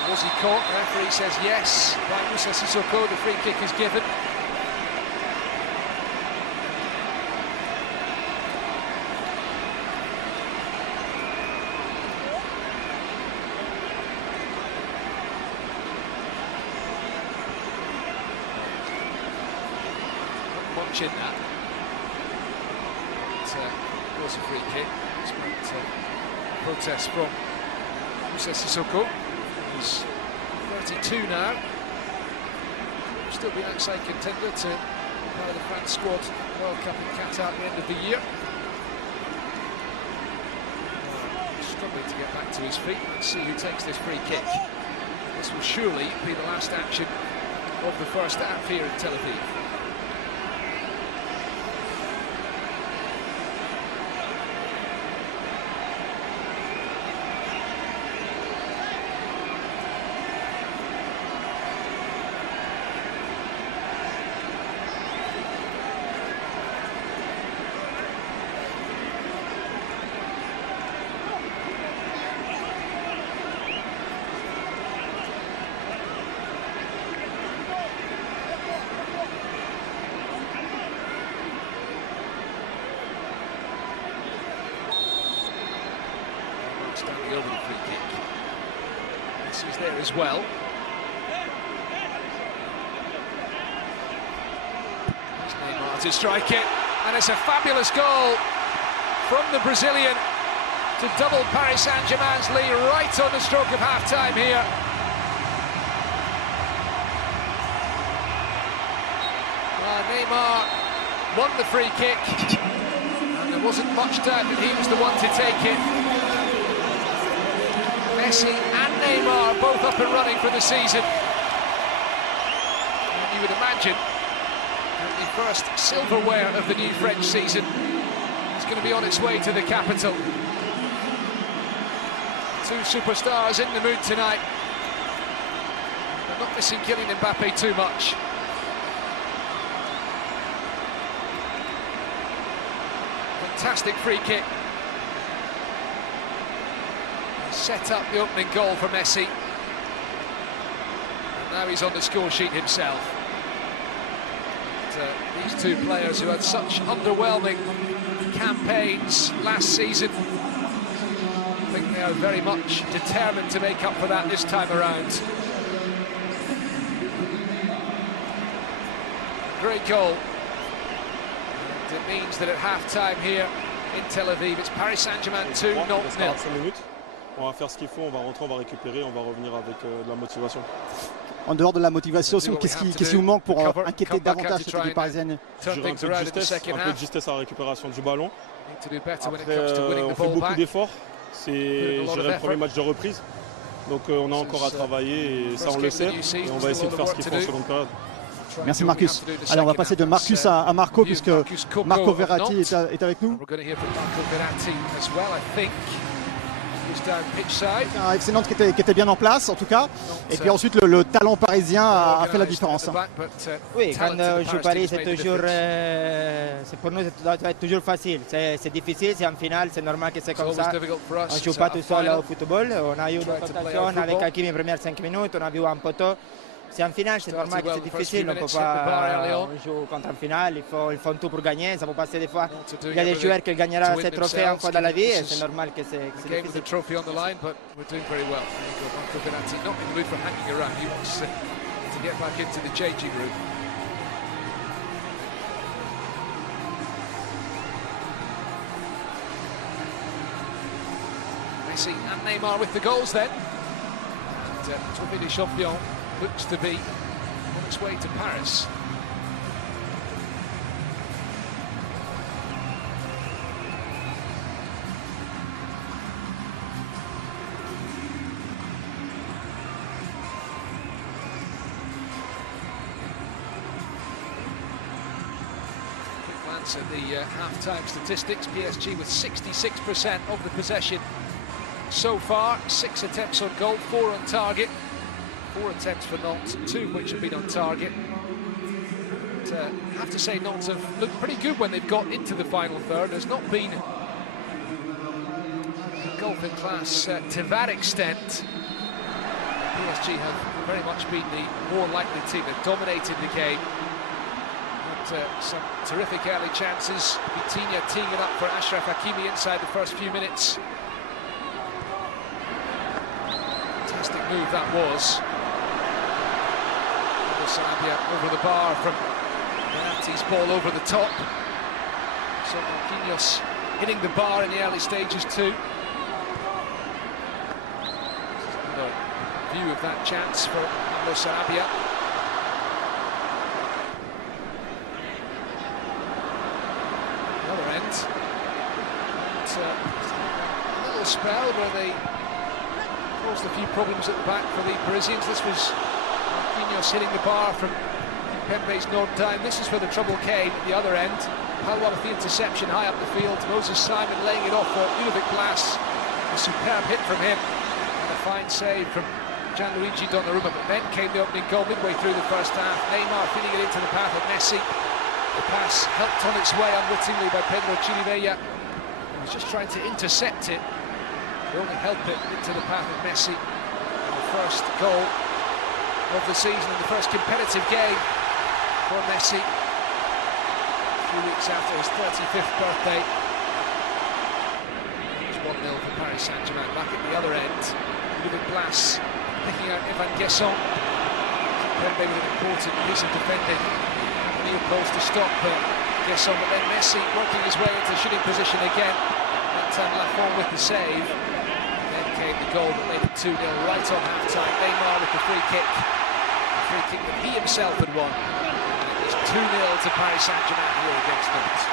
Was he caught? The referee says yes. By Moussa Sissoko, the free kick is given. Not much in that. It was a free kick. It's protest from Moussa Sissoko. He's 32 now. Still be outside contender to be part of the France squad World Cup in Qatar at the end of the year. Struggling to get back to his feet. Let's see who takes this free kick. This will surely be the last action of the first half here in Tel Aviv. Standing over the free kick. Messi's there as well. There's Neymar to strike it, and it's a fabulous goal from the Brazilian to double Paris Saint-Germain's lead right on the stroke of half-time here. Neymar won the free kick, and there wasn't much doubt that he was the one to take it. Messi and Neymar both up and running for the season. And you would imagine that the first silverware of the new French season is going to be on its way to the capital. Two superstars in the mood tonight. They're not missing Kylian Mbappé too much. Fantastic free kick. Set up the opening goal for Messi. And now he's on the score sheet himself. And, these two players who had such underwhelming campaigns last season, I think they are very much determined to make up for that this time around. Great goal. And it means that at half-time here in Tel Aviv, it's Paris Saint-Germain 2, Nantes 0. On va faire ce qu'il faut, on va rentrer, on va récupérer, on va revenir avec de la motivation. En dehors de la motivation, qu'est-ce qui vous manque pour inquiéter davantage cette équipe parisienne? Un peu de justesse à la récupération du ballon. Après, on fait beaucoup d'efforts. C'est le premier match de reprise. Donc on a encore à travailler et ça on le sait. Et on va essayer de faire ce qu'il faut en seconde période. Merci Marcus. Allez, on va passer de Marcus à Marco, puisque Marco Verratti est avec nous. Un FC Nantes qui était bien en place en tout cas, et puis ensuite le talent parisien a fait la différence. Oui, quand on joue Paris, c'est toujours, pour nous, ça doit être toujours facile. C'est difficile, c'est en finale, c'est normal que c'est comme ça. On ne joue pas tout seul au football. On a eu une occasion avec Qiwi les premières 5 minutes, on a vu un poteau. C'est en finale, c'est normal que c'est difficile, on peut pas jouer contre en finale, ils font tout pour gagner, ça peut passer des fois. Il y a des joueurs qui gagneront ces trophées une fois dans la vie et c'est normal que c'est difficile. Messi and Neymar with the goals then. Trophée des Champions looks to be on its way to Paris. Quick glance at the half-time statistics. PSG with 66% of the possession so far. 6 attempts on goal, 4 on target. 4 attempts for Nantes, 2 of which have been on target. But, I have to say Nantes have looked pretty good when they've got into the final third. There's not been golf in class to that extent. PSG have very much been the more likely team. They've dominated the game. And, some terrific early chances. Vitinha teeing it up for Achraf Hakimi inside the first few minutes. Fantastic move that was. Solana over the bar from Benati's ball over the top. So Marquinhos hitting the bar in the early stages too. Another view of that chance for Sarabia. Another end. It's a little spell where they caused a few problems at the back for the Parisians. This was Marquinhos hitting the bar from Pembe's nod time. This is where the trouble came at the other end. Palwa with the interception high up the field. Moses Simon laying it off for Ludovic Blas. A superb hit from him. And a fine save from Gianluigi Donnarumma. But then came the opening goal midway through the first half. Neymar feeding it into the path of Messi. The pass helped on its way unwittingly by Pedro Chirivella. He was just trying to intercept it. He only helped it into the path of Messi. And the first goal of the season and the first competitive game for Messi a few weeks after his 35th birthday. It's 1-0 for Paris Saint-Germain. Back at the other end, Ludovic Blas picking out Evan Guesson. Pembe with an important piece of defending. Near post to stop Guesson, but then Messi working his way into shooting position again. That time Lafont with the save. Then came the goal that made it 2-0 right on half-time. Neymar with the free kick. Free kick that he himself had won. And it was 2-0 to Paris Saint-Germain here against Nantes.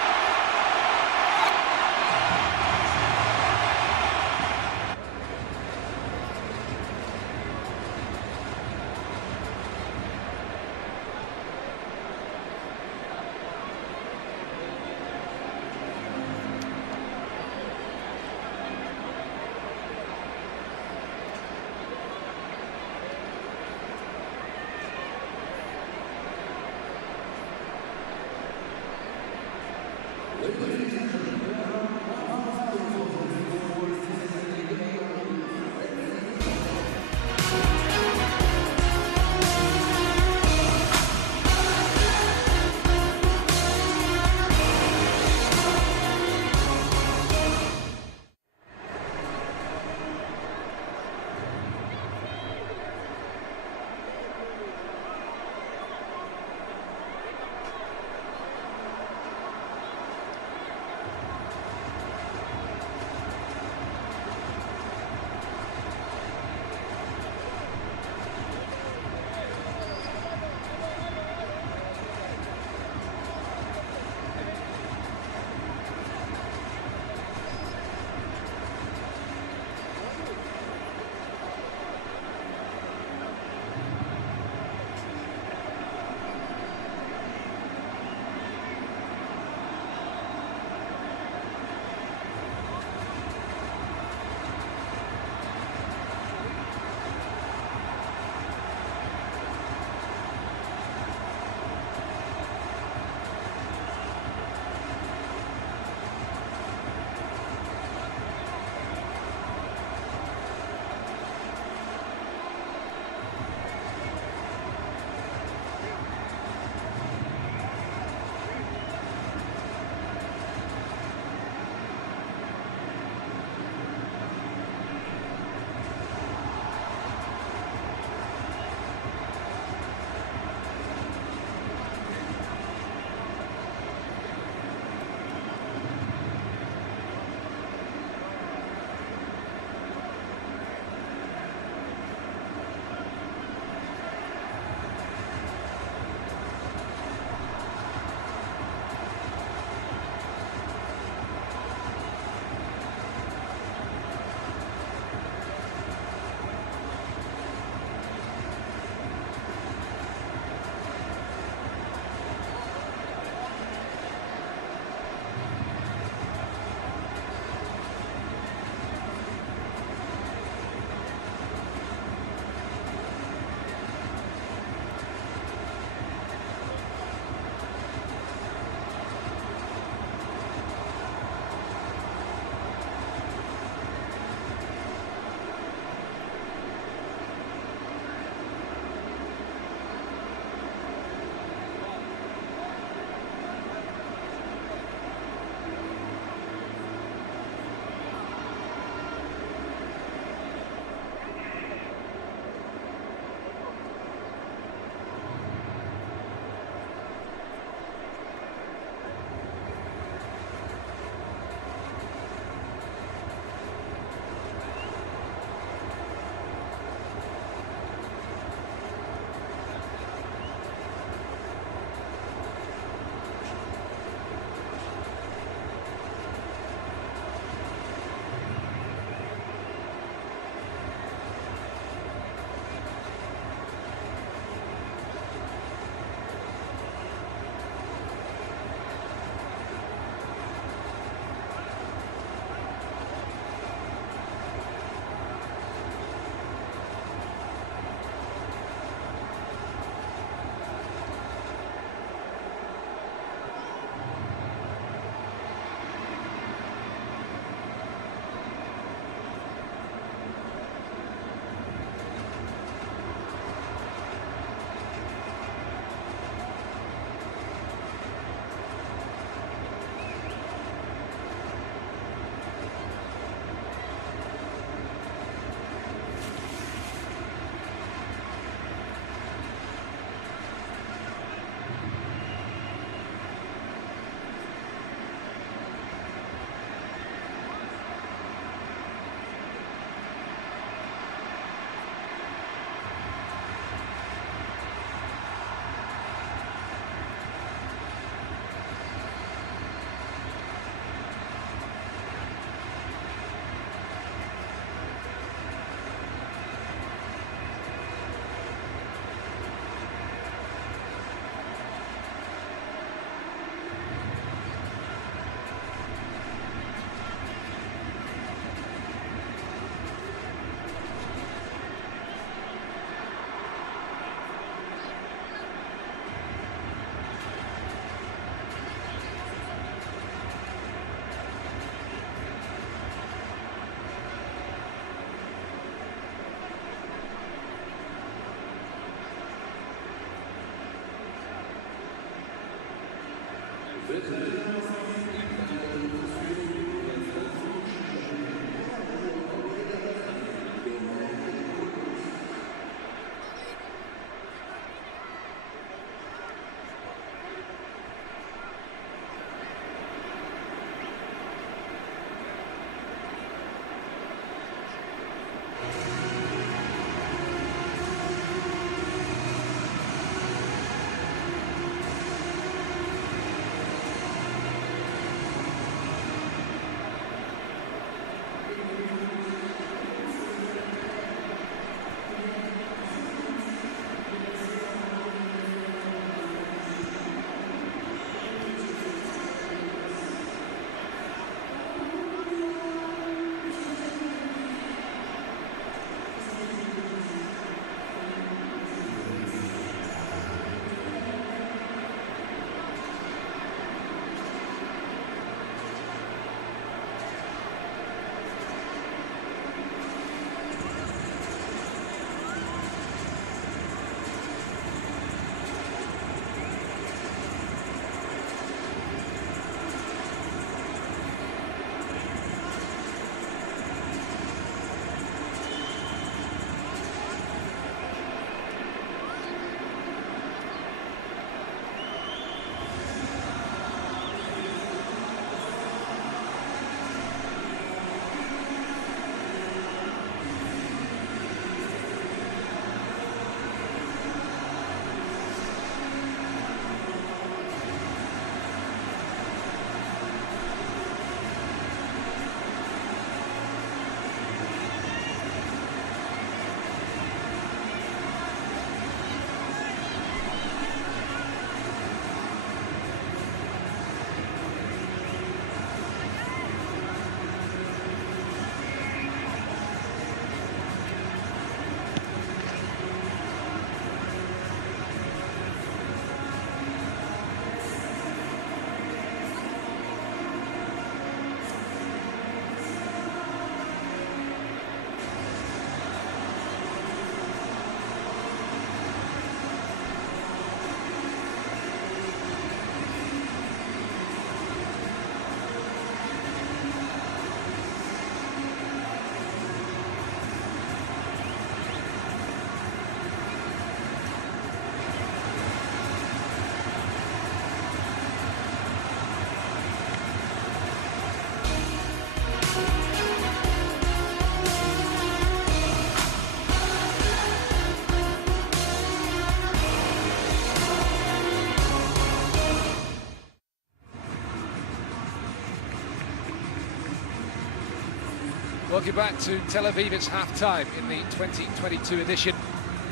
Welcome back to Tel Aviv. It's half-time in the 2022 edition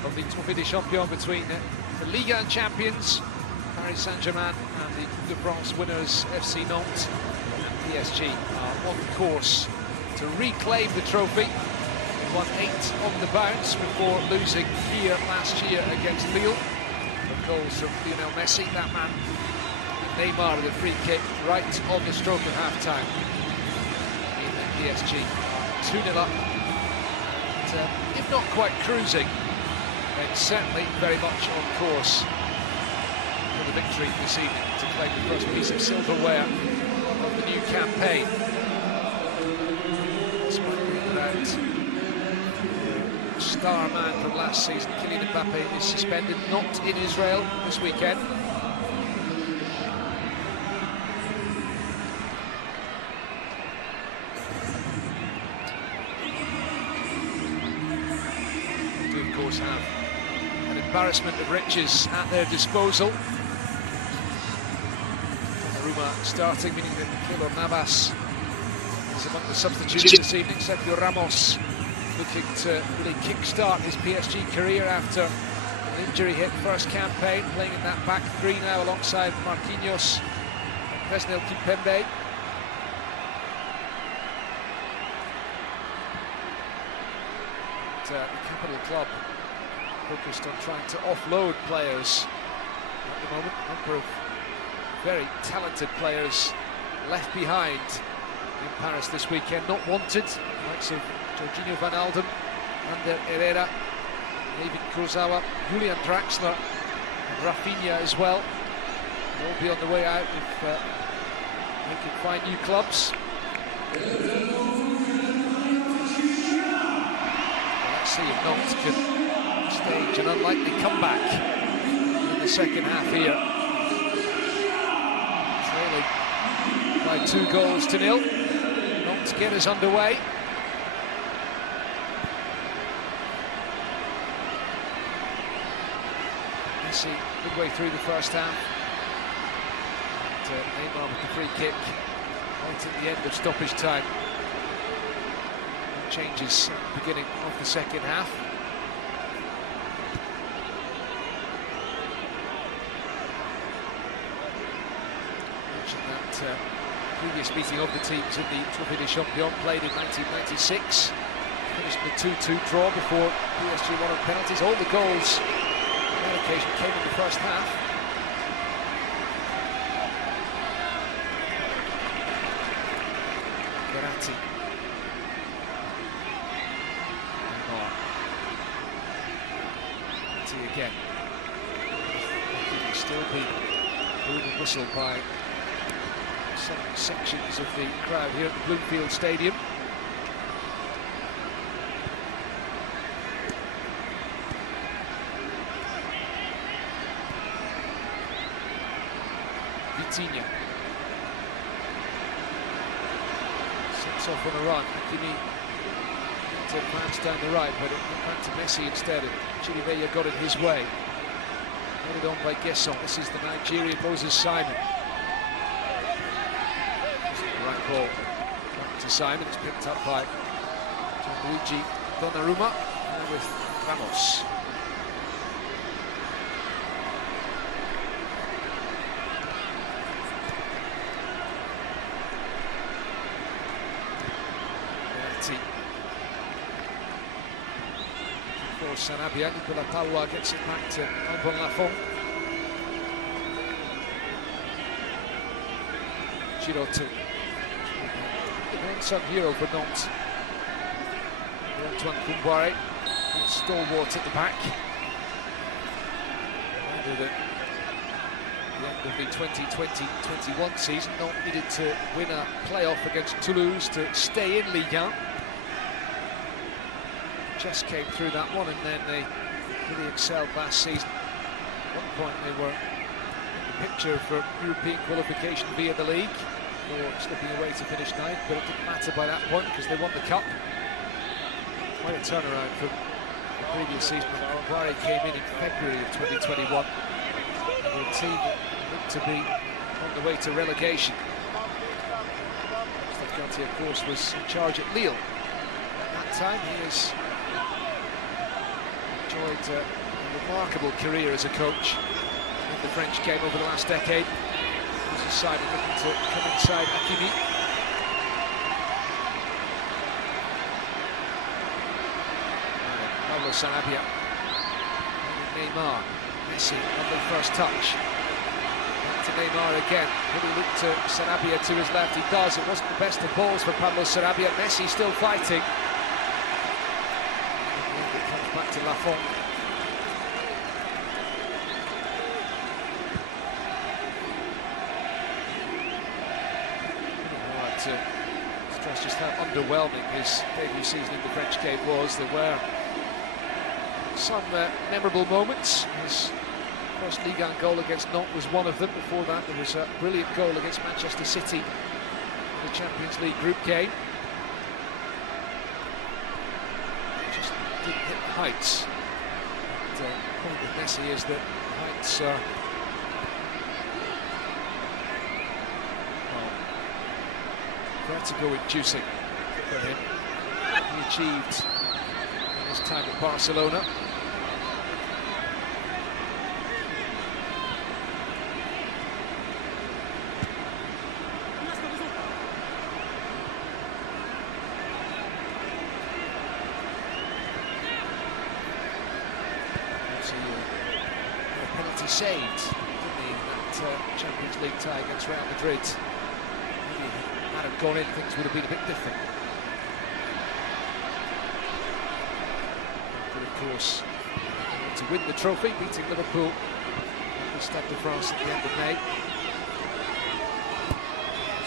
of the Trophée des Champions between the Ligue 1 champions, Paris Saint-Germain, and the Coupe de France winners, FC Nantes and PSG, are on course to reclaim the trophy. They won 8 on the bounce before losing here last year against Lille. The goals from Lionel Messi, that man, and Neymar with a free kick right on the stroke of half-time in PSG. 2-0 up, and if not quite cruising, then certainly very much on course for the victory this evening to claim the first piece of silverware of the new campaign. Despite that star man from last season, Kylian Mbappé, is suspended, not in Israel this weekend. Have an embarrassment of riches at their disposal. Ruma starting, meaning that Keylor Navas is among the substitutes this evening. Sergio Ramos looking to really kick-start his PSG career after an injury-hit first campaign, playing in that back three now alongside Marquinhos and Presnel Kimpembe. The capital club focused on trying to offload players at the moment. A number of very talented players left behind in Paris this weekend, not wanted. The likes of Jorginho Van Alden, Ander Herrera, David Kurzawa, Julian Draxler, and Rafinha as well. They'll be on the way out if they can find new clubs. Let's see if Nantes can stage an unlikely comeback in the second half here. Trailing by 2-0. Nantes get us underway. Messi midway through the first half. And, Neymar with the free kick right at the end of stoppage time. Changes at the beginning of the second half. Mentioned that previous meeting of the teams in the Trophée des Champions played in 1996. Finished in a 2-2 draw before PSG won on penalties. All the goals on that occasion came in the first half. Verratti. Again, it still be booed and whistled by some sections of the crowd here at the Bloomfield Stadium. Vitinha sets off on a run. Qiwi to advance down the right, but it went back to Messi instead. Qiwi got in his way. Headed on by Guesson. This is the Nigerian Moses Simon. The right ball back to Simon. It's picked up by Gianluigi Donnarumma with Ramos. Sanabia, Nicolas Palwa gets it back to Albon Lafont. Giroud, the unsung hero for Nantes. Antoine Koumboire, stalwart at the back. Remember that at the end of the 2020-21 season, Nantes needed to win a playoff against Toulouse to stay in Ligue 1. Just came through that one, and then they really excelled last season. At one point they were in the picture for European qualification via the league, or slipping away to finish ninth, but it didn't matter by that point because they won the cup. Quite a turnaround from the previous season when Koumboire came in February of 2021. They were a team that looked to be on the way to relegation. Stavka, of course, was in charge at Lille. At that time he is enjoyed a remarkable career as a coach in the French game over the last decade. This is Simon looking to come inside Qiwi. Pablo Sarabia. Neymar. Messi on the first touch. Back to Neymar again. Really look to Sarabia to his left. He does. It wasn't the best of balls for Pablo Sarabia. Messi still fighting. Back to Lafont. Hard to stress just how underwhelming his debut season in the French game was. There were some memorable moments. His first Ligue 1 goal against Nantes was one of them. Before that, there was a brilliant goal against Manchester City in the Champions League group game. Didn't hit the heights. The point with Messi is that heights are vertigo-inducing for him. He achieved in his time at Barcelona. Saved, didn't he, in that Champions League tie against Real Madrid. Maybe if that had gone in, things would have been a bit different. But of course, to win the trophy, beating Liverpool, that was Stade de France at the end of May.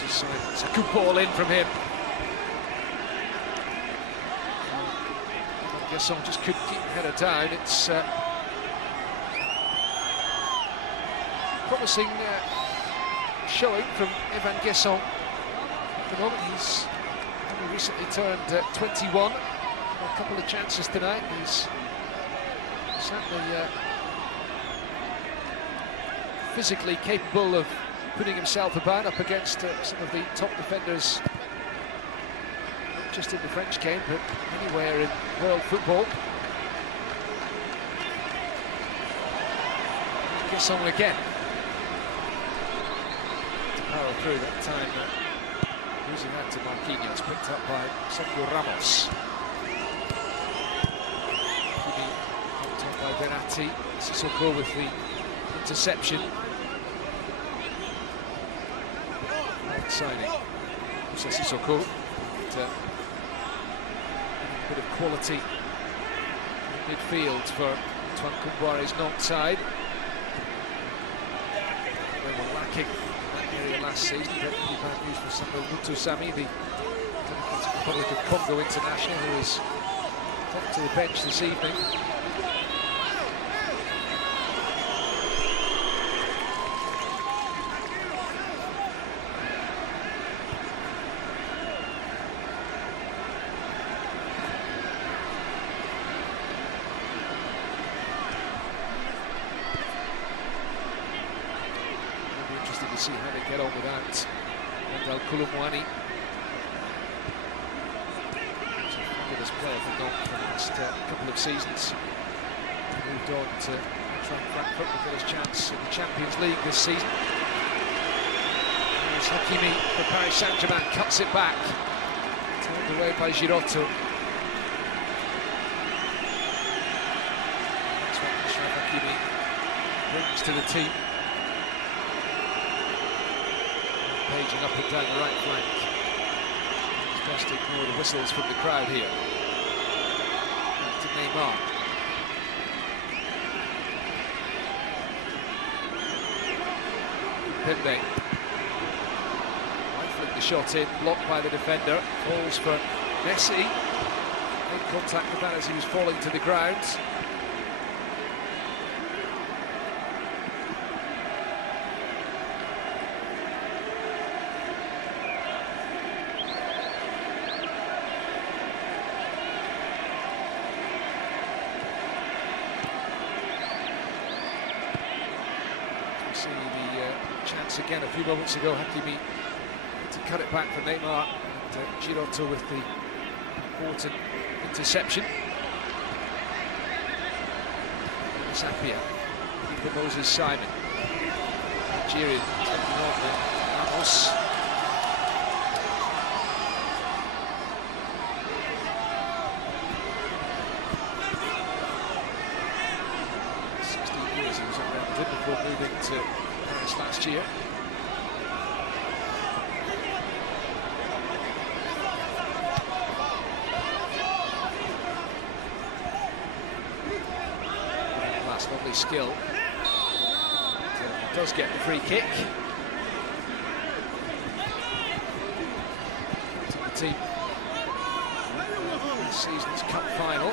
It's a good ball in from him. Gesson just couldn't keep the header down. It's promising showing from Evan Gesson. At the moment, he's only recently turned 21. A couple of chances tonight. He's certainly physically capable of putting himself about up against some of the top defenders, not just in the French game, but anywhere in world football. Gesson again. To power through that time, losing that to Marquinhos, picked up by Sergio Ramos. Qiwi picked up by Verratti. Sissoko with the interception. Signing Sissoko, a bit of quality in midfield for Antoine Koumboire's Nantes side. They were lacking in that area last season. Very bad news for Samuel Mutusami, the Democratic Republic of Congo international, who is dropped to the bench this evening. See how they get on without Wendell Koulibaly. Fabulous player for Nantes for the last couple of seasons. He moved on to Frankfurt to get his chance in the Champions League this season. There's Hakimi for Paris Saint-Germain, cuts it back. Turned away by Girotto. That's what Achraf Hakimi brings to the team. Paging up and down the right flank. He's best to ignore the whistles from the crowd here. Back to Neymar. Pembe. Might flick the shot in, blocked by the defender. Falls for Messi. Made contact with that as he was falling to the ground. See the chance again a few moments ago. Hakimi to cut it back for Neymar, and Girotto with the important interception. Sapia, keeper Moses Simon. Nigerian taking on the Ramos. Before moving to Paris last year. That's lovely skill. Does get the free kick. To the team. This season's cup final.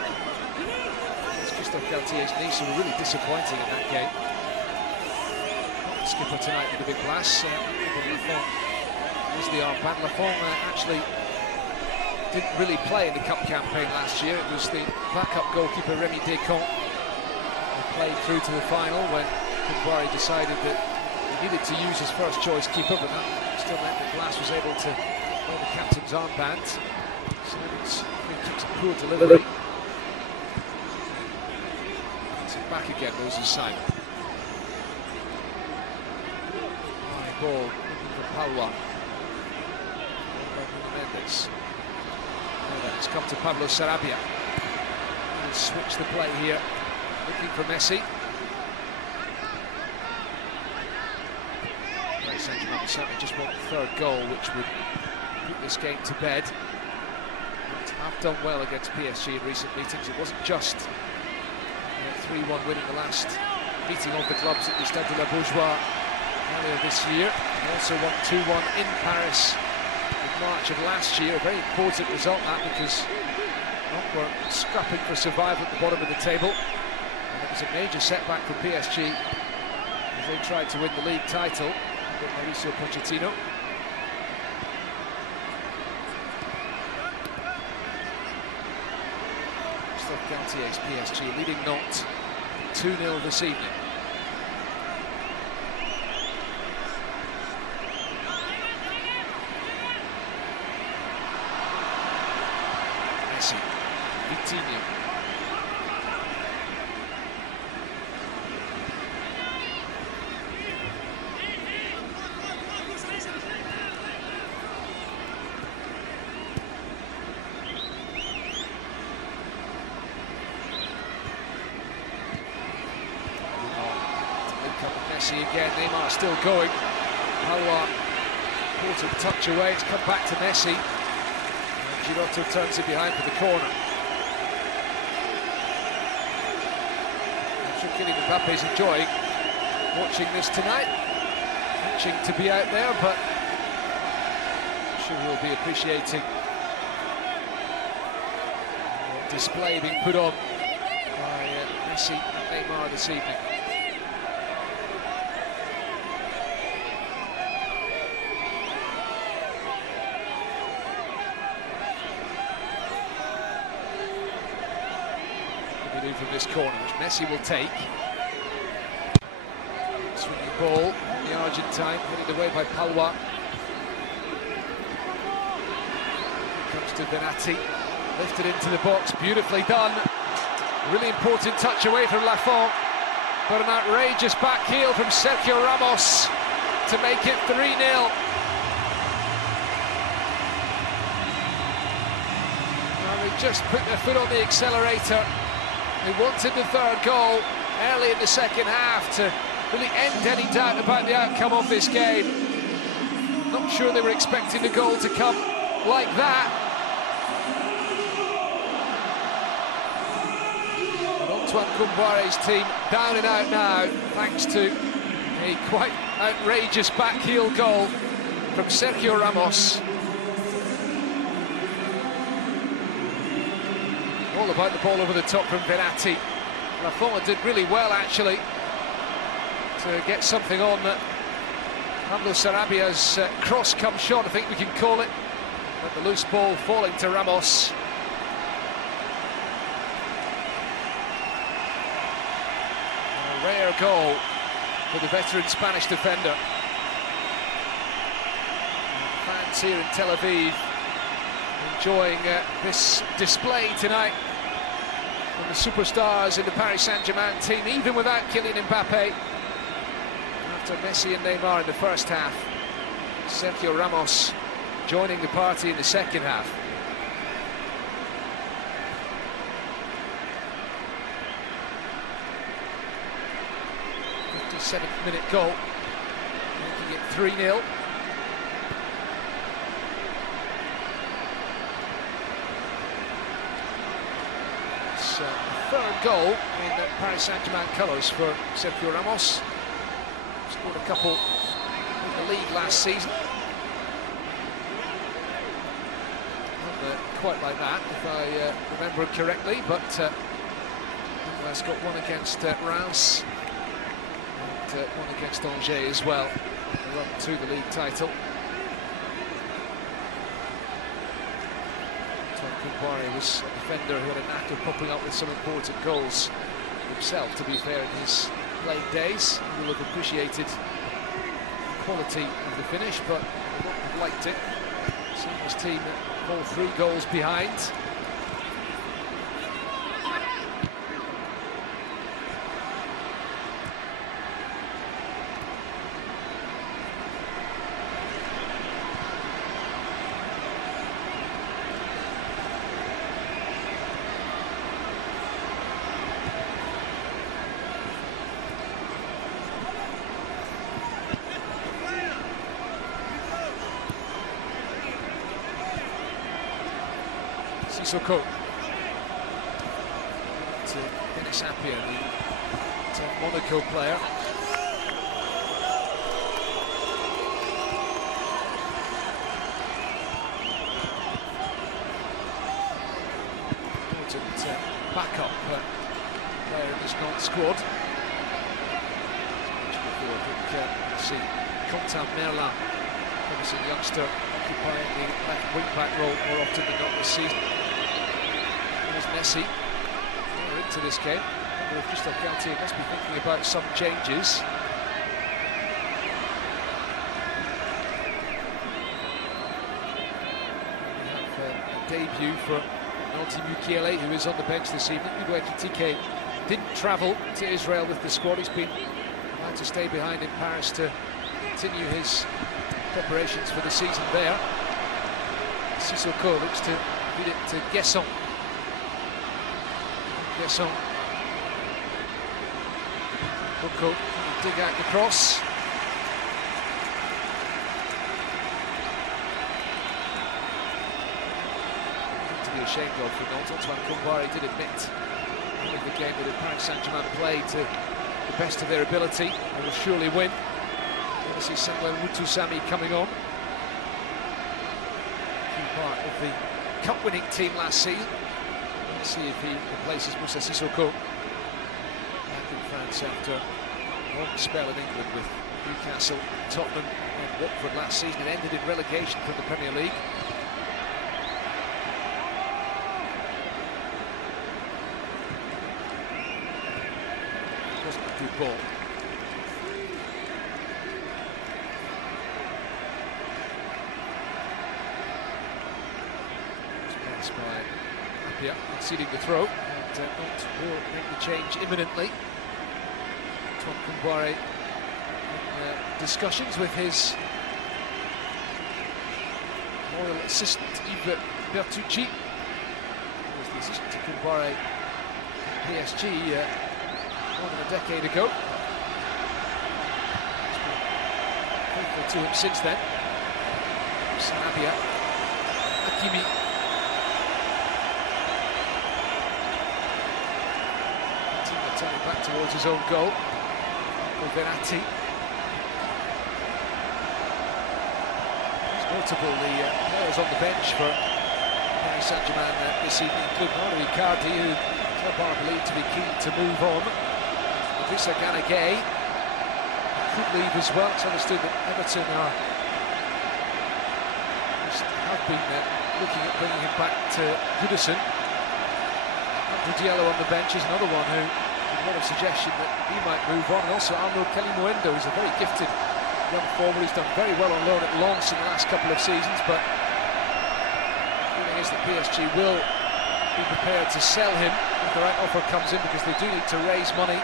Christophe Galtier's Nice were really disappointing in that game. Skipper tonight with a big glass. Is the armband. Lafont actually didn't really play in the cup campaign last year. It was the backup goalkeeper Remy Descamps who played through to the final when Koumboire decided that he needed to use his first choice keeper, but that still meant that Glass was able to wear the captain's armband. So it's a poor delivery. It's back again, Moses Simon. Ball looking for Palwa. Mendes. It's come to Pablo Sarabia. He'll switch the play here, looking for Messi. Saint-Germain certainly just want the third goal, which would put this game to bed. But have done well against PSG in recent meetings. It wasn't just a 3-1 win in the last meeting of the clubs at the Stade de la Bourgeois earlier this year. They also won 2-1 in Paris in March of last year. A very important result that, because Nantes were scrapping for survival at the bottom of the table. And it was a major setback for PSG as they tried to win the league title with Mauricio Pochettino. Galtier's PSG leading Nantes 2-0 this evening. Messi, Vitinho. Messi again, Neymar still going. Palwa, important touch away, it's come back to Messi. And Giroto turns it behind for the corner. I'm sure Kylian Mbappé is enjoying watching this tonight. Itching to be out there, but I'm sure he'll be appreciating the display being put on by Messi and Neymar this evening. From this corner, which Messi will take. Swinging ball, the Argentine, headed away by Palwa. Comes to Benatti, lifted into the box, beautifully done. Really important touch away from Lafont, but an outrageous back heel from Sergio Ramos to make it 3-0. Well, they just put their foot on the accelerator. They wanted the third goal early in the second half to really end any doubt about the outcome of this game. Not sure they were expecting the goal to come like that. But Antoine Koumbaré's team down and out now, thanks to a quite outrageous back heel goal from Sergio Ramos. All about the ball over the top from Benatti. Lafont did really well, actually, to get something on Pablo Sarabia's cross-come shot, I think we can call it. But the loose ball falling to Ramos. A rare goal for the veteran Spanish defender. Fans here in Tel Aviv enjoying this display tonight from the superstars in the Paris Saint-Germain team, even without Kylian Mbappé. After Messi and Neymar in the first half, Sergio Ramos joining the party in the second half. The 57th minute goal, making it 3-0. Third goal in Paris Saint-Germain colours for Sergio Ramos. Scored a couple in the league last season. Not quite like that, if I remember correctly, but he's got one against Reims and one against Angers as well. They're up to the league title. Koumbaéré was a defender who had a knack of popping up with some important goals himself, to be fair, in his playing days. He will have appreciated the quality of the finish, but would not have liked it. Seeing his team fall 3 goals behind. Sissoko to Denis Sapia, the Monaco player. Important backup player in this NANT squad. I see Quentin Merlin, promising youngster, occupying the left wing-back role more often than not this season. There's Messi. They're into this game. I wonder if Christophe Galtier must be thinking about some changes. We have a debut for Nanti Mukiele, who is on the bench this evening. Hugo Ekitike didn't travel to Israel with the squad. He's been allowed to stay behind in Paris to continue his preparations for the season there. Sissoko looks to feed it to Guesson. Guesson. Boko dig out the cross. To be ashamed of for Nantes. Antoine Kombari did admit in the game that if Paris Saint-Germain play to the best of their ability, they will surely win. I see Samuel Mutusami coming on. Key part of the cup-winning team last season. Let's see if he replaces Moussa Sissoko. Back in France after a long spell in England with Newcastle, Tottenham and Watford last season. It ended in relegation from the Premier League. It wasn't a good ball. By conceding the throw, and Nantes will make the change imminently. Antoine Kombari in discussions with his loyal assistant Yves Bertucci, who was the assistant to Kombari at PSG more than a decade ago. He's been faithful to him since then. Sarabia, Qiwi. Turning back towards his own goal. Verratti. It's notable the players on the bench for Paris Saint-Germain this evening include Mauro Icardi, who club are believed to be keen to move on. Idrissa Gana Gueye could leave as well. It's understood that Everton have been looking at bringing him back to Goodison. Diallo on the bench is another one who a lot of suggestion that he might move on, and also Arnaud Kalimuendo is a very gifted young forward who's done very well on loan at Lens in the last couple of seasons, but the feeling is that PSG will be prepared to sell him if the right offer comes in, because they do need to raise money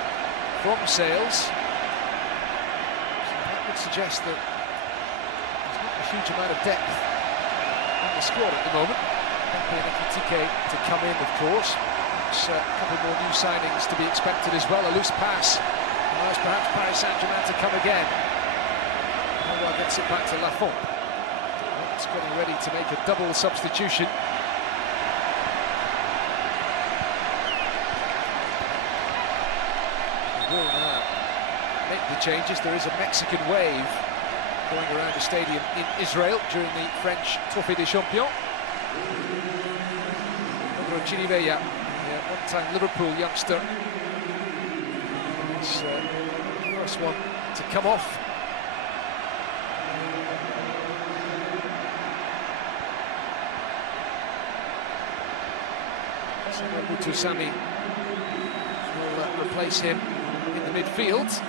from sales. So that would suggest that there's not a huge amount of depth in the squad at the moment. Mbappé and Ekitike to come in, of course. A couple more new signings to be expected as well. A loose pass allows perhaps Paris Saint-Germain to come again. Well, gets it back to Lafont. It's getting ready to make a double substitution. They will now make the changes. There is a Mexican wave going around the stadium in Israel during the French Trophée des Champions. Qiwi, one-time Liverpool youngster. It's the first one to come off. Samuel Mutusami will replace him in the midfield.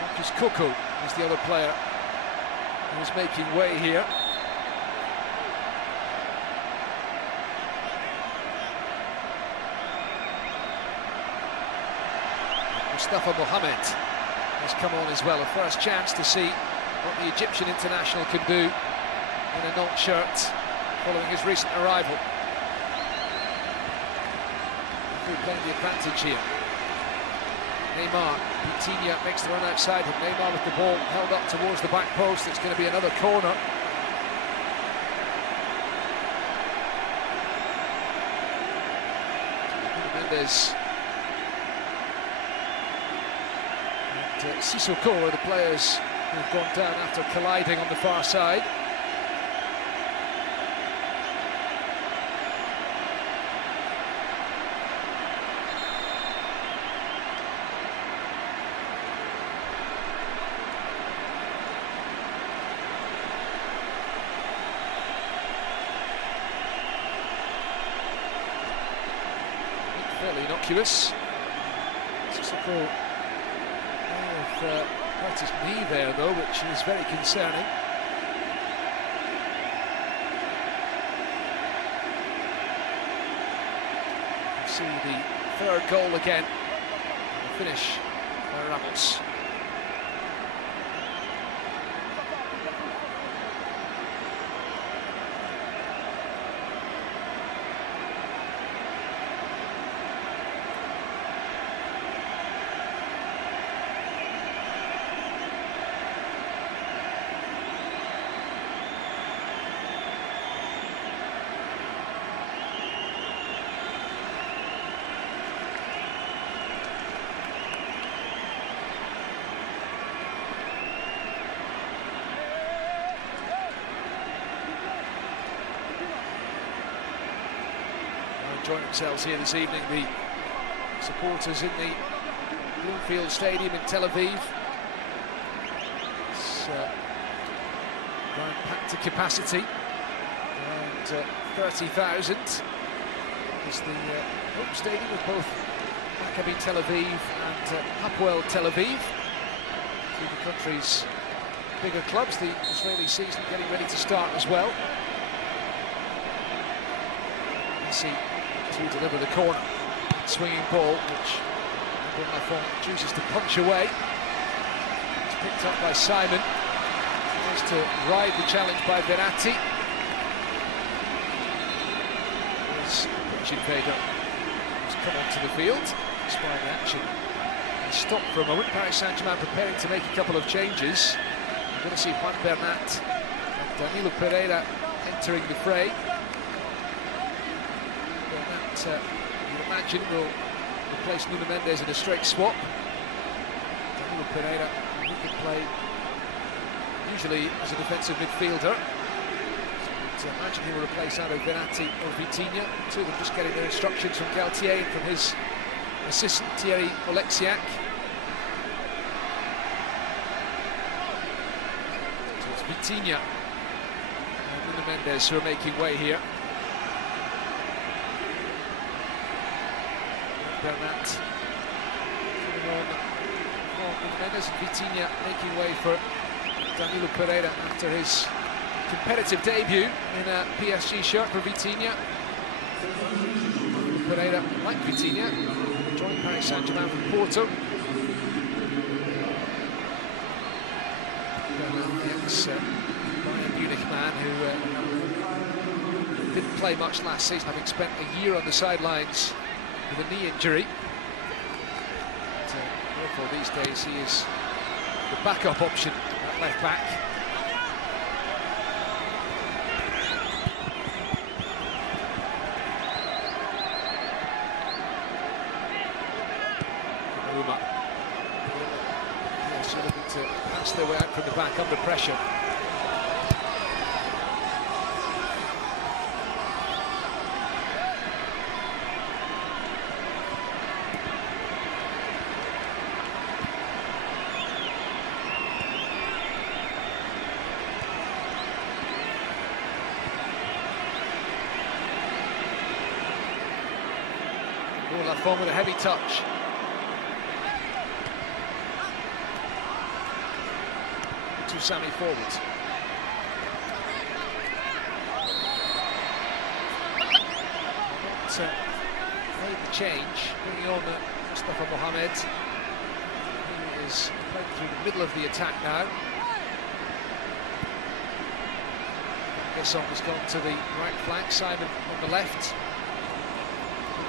Marcus Coco is the other player who's making way here. Mustafa Mohamed has come on as well. A first chance to see what the Egyptian international can do in a Nantes shirt following his recent arrival. They're playing the advantage here. Neymar, Vitinha makes the run outside him. Neymar with the ball held up towards the back post. It's going to be another corner. Mendes. And Sissoko are the players who've gone down after colliding on the far side. Fairly innocuous. Sissoko may have hurt his knee there though, which is very concerning. You see the third goal again. The finish by Ramos. Enjoying themselves here this evening, the supporters in the Bloomfield Stadium in Tel Aviv. It's around packed to capacity, around 30,000 is the home stadium of both Maccabi Tel Aviv and Hapoel Tel Aviv, two of the country's bigger clubs. The Israeli season getting ready to start as well. Messi to deliver the corner, swinging ball, which Lafont chooses to punch away. It's picked up by Simon. Tries to ride the challenge by Verratti. As pitch invader has come onto the field, despite the action. He stopped for a moment. Paris Saint-Germain preparing to make a couple of changes. We're going to see Juan Bernat and Danilo Pereira entering the fray. You'd imagine will replace Nuno Mendes in a straight swap. Danilo Pereira, who can play usually as a defensive midfielder. So I imagine he will replace either Verratti or Vitinha. Two of them just getting their instructions from Galtier and from his assistant Thierry Oleksiak. So it's Vitinha and Nuno Mendes who are making way here. Bernat on Mendes and Vitinha making way for Danilo Pereira after his competitive debut in a PSG shirt for Vitinha. Pereira, like Vitinha, joined Paris Saint-Germain from Porto. Bernat, the ex-Bayern Munich man who didn't play much last season, having spent a year on the sidelines with a knee injury. Therefore, these days he is the backup option at left back. Uma. Yes, looking to pass their way out from the back under pressure. Lafont with a heavy touch. To Sammy forward. Made the change, bringing on Mustafa Mohamed. He is playing through the middle of the attack now. Gesson has gone to the right flank, Simon on the left.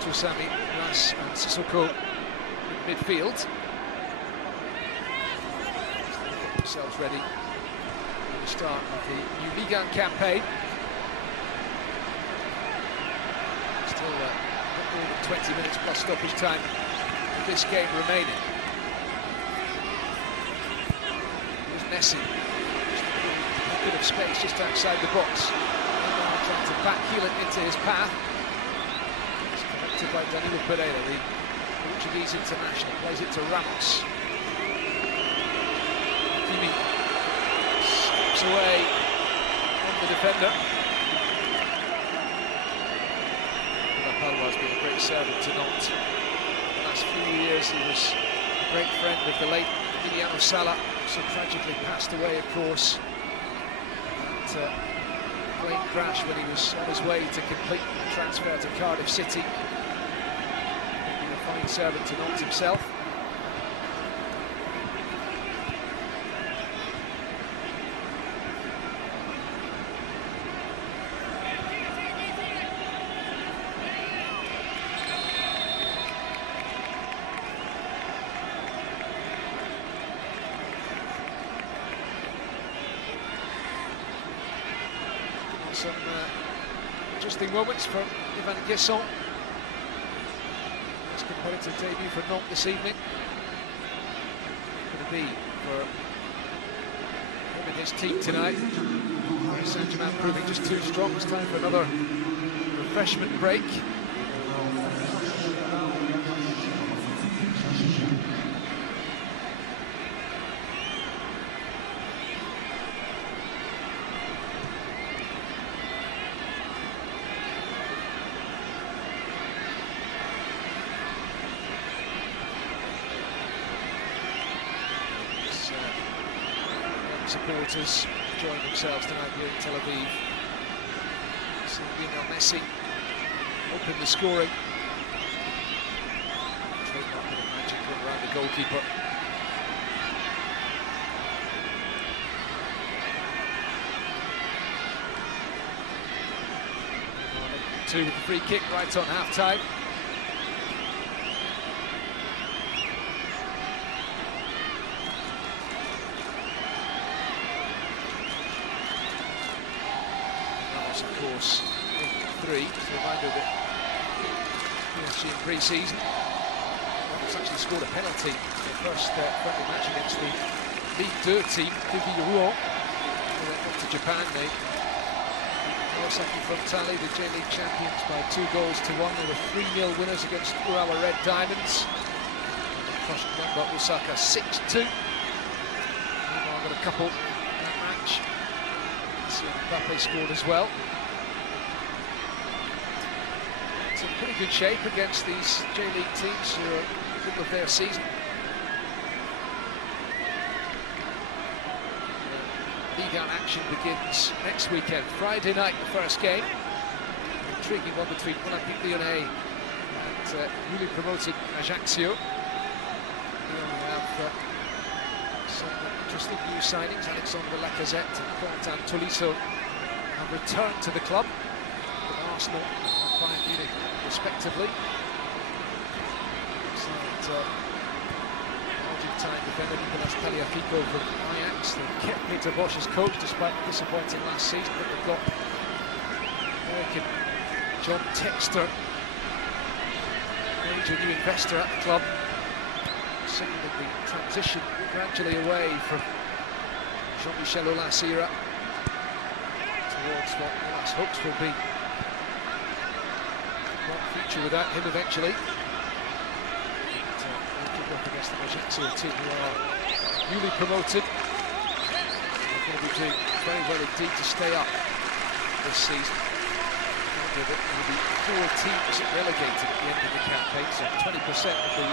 To Sami, Ras and Sissoko in midfield. Get themselves ready for the start of the new Ligue 1 campaign. Still more than 20 minutes plus stoppage time of this game remaining. Here's Messi. A bit of space just outside the box. Neymar trying to backheel it into his path. It's connected by Danilo Pereira, the Portuguese international. Plays it to Ramos. Qiwi slips away from the defender. Has been a great servant to Nantes. The last few years he was a great friend of the late Emiliano Sala, so tragically passed away, of course. That plane crash when he was on his way to complete the transfer to Cardiff City. Been a fine servant to Nantes himself. Some interesting moments from Ivan Guesson. His competitive debut for Nantes this evening. Going to be for him and his team tonight. Saint-Germain proving just too strong. It's time for another refreshment break. Supporters enjoying themselves tonight here in Tel Aviv. Seeing Messi open the scoring. Trademark of the magic run around the goalkeeper. Two with the free kick right on half-time. Of course, 3. It's a reminder that PSG in pre-season has actually scored a penalty in their first friendly match against the Ligue 2 team, Qiwi Rouen. They went up to Japan, they Kawasaki Frontale, the J-League champions, by 2-1. They were 3-0 winners against Urawa Red Diamonds. They crushed Gamba Osaka 6-2. Neymar got a couple in that match. Mbappé scored as well. It's in pretty good shape against these J-League teams who are in the middle of their season. Ligue 1 action begins next weekend, Friday night, the first game. An intriguing one between Olympique Lyonnais and newly promoted Ajaccio. We only have some interesting new signings. Alexandre Lacazette and Quentin Tolisso have returned to the club from Arsenal and Bayern Munich, respectively. Signed Argentine defender Nicolas Tagliafico from Ajax. They kept Peter Bosz as coach despite disappointing last season, but they've got American John Textor, major new investor at the club. Second of the transition gradually away from Jean-Michel Aulas era towards what Aulas hopes will be one future without him eventually. Keep up against the Ajaccio team who are newly promoted. They're going to be doing very well indeed to stay up this season. There will be 4 teams relegated at the end of the campaign, so 20% of the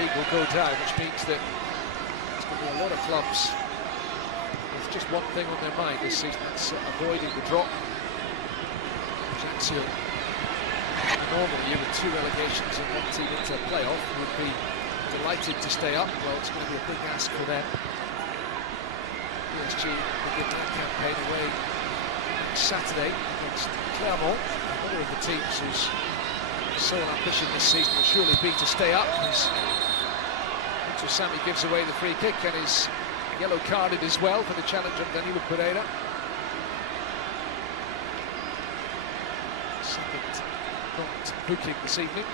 league will go down, which means that there's going to be a lot of clubs with just one thing on their mind this season, that's avoiding the drop. Ajaccio, normally you with 2 relegations and 1 team into a playoff, would be delighted to stay up. Well, it's going to be a big ask for them. PSG begin their campaign away next Saturday against Clermont, another of the teams whose sole ambition this season will surely be to stay up, as Sammy gives away the free kick and is yellow carded as well for the challenge of Danilo Pereira. Second booking this evening.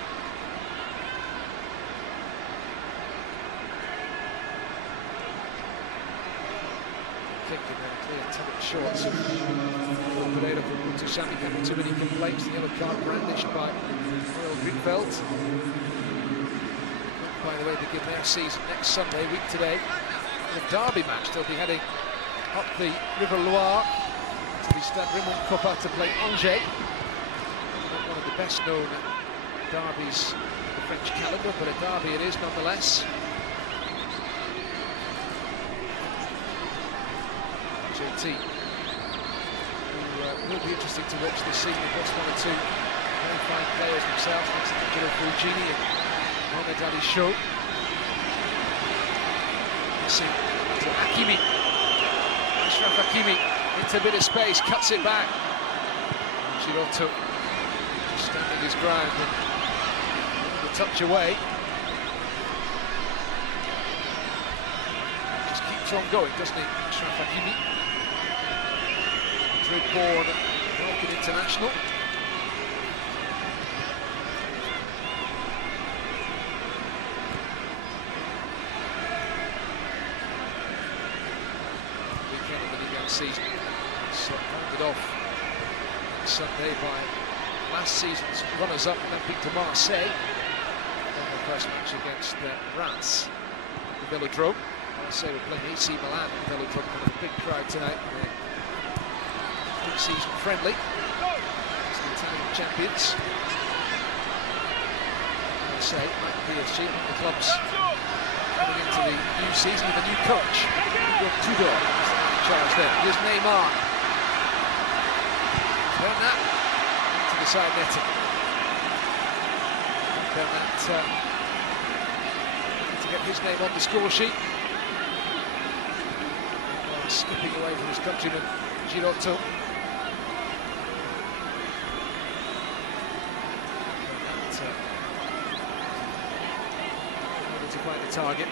Kicked in there, clear 10 shots of Pereira from Mutusami, having too many complaints. The yellow card brandished by Royal Greenfeld. By the way, begin their season next Sunday, week today. The derby match, they'll be heading up the River Loire to the Stade Raymond Coppa to play Angers. Not one of the best known derbies in the French calendar, but a derby it is nonetheless. JT, who will be interesting to watch this season. They've got one or two very fine players themselves, next to Angelo Fulgini and Mohamed Ali Show. Messi to Hakimi. Ashraf Hakimi into a bit of space, cuts it back. Giroto standing his ground and the touch away. Just keeps on going, doesn't he, Ashraf Hakimi? Madrid-born Moroccan international. Weekend of the Ligue 1 season. It's rounded off Sunday by last season's runners-up Olympique de Marseille. And the first match against Reims, the Velodrome. Marseille were playing AC Milan at the Velodrome, with a big crowd tonight. Season friendly. It's the Italian champions. I say, like PSG, the club's coming into the new season with a new coach. Tudor is the man in charge there. Here's Neymar. Bernat into the side netting. Bernat to get his name on the score sheet. Skipping away from his countryman, Giroto. To find the target.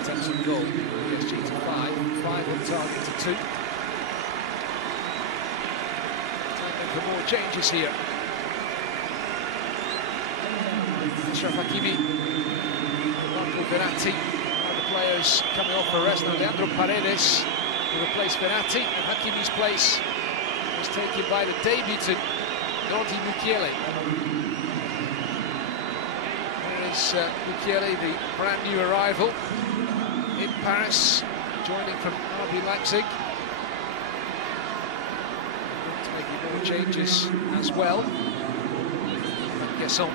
Attempts on goal. PSG to 5 on target to 2. Time for more changes here. Ashraf Hakimi, Marco Verratti, the players coming off for rest. Leandro Paredes to replace Verratti, and Hakimi's place was taken by the debutant Nordi Mukiele. There is Mukiele, the brand new arrival in Paris, joining from RB Leipzig. Making more changes as well. Guesson,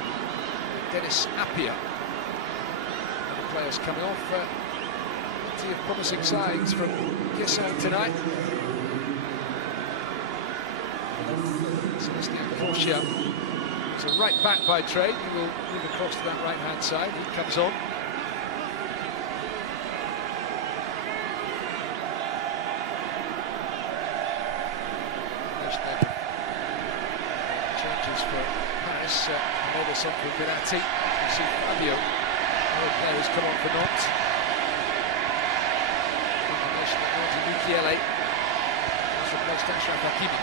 Dennis Appiah, the players coming off. Plenty of promising signs from Guesson tonight. Sebastian Corsia is a right back by trade. He will move across to that right-hand side. He comes on. Changes for Paris. Another song for Verratti. You see Fabio. Other players come on for Nantes. Combination of Nordi Mukiele has replaced Ashraf Hakimi.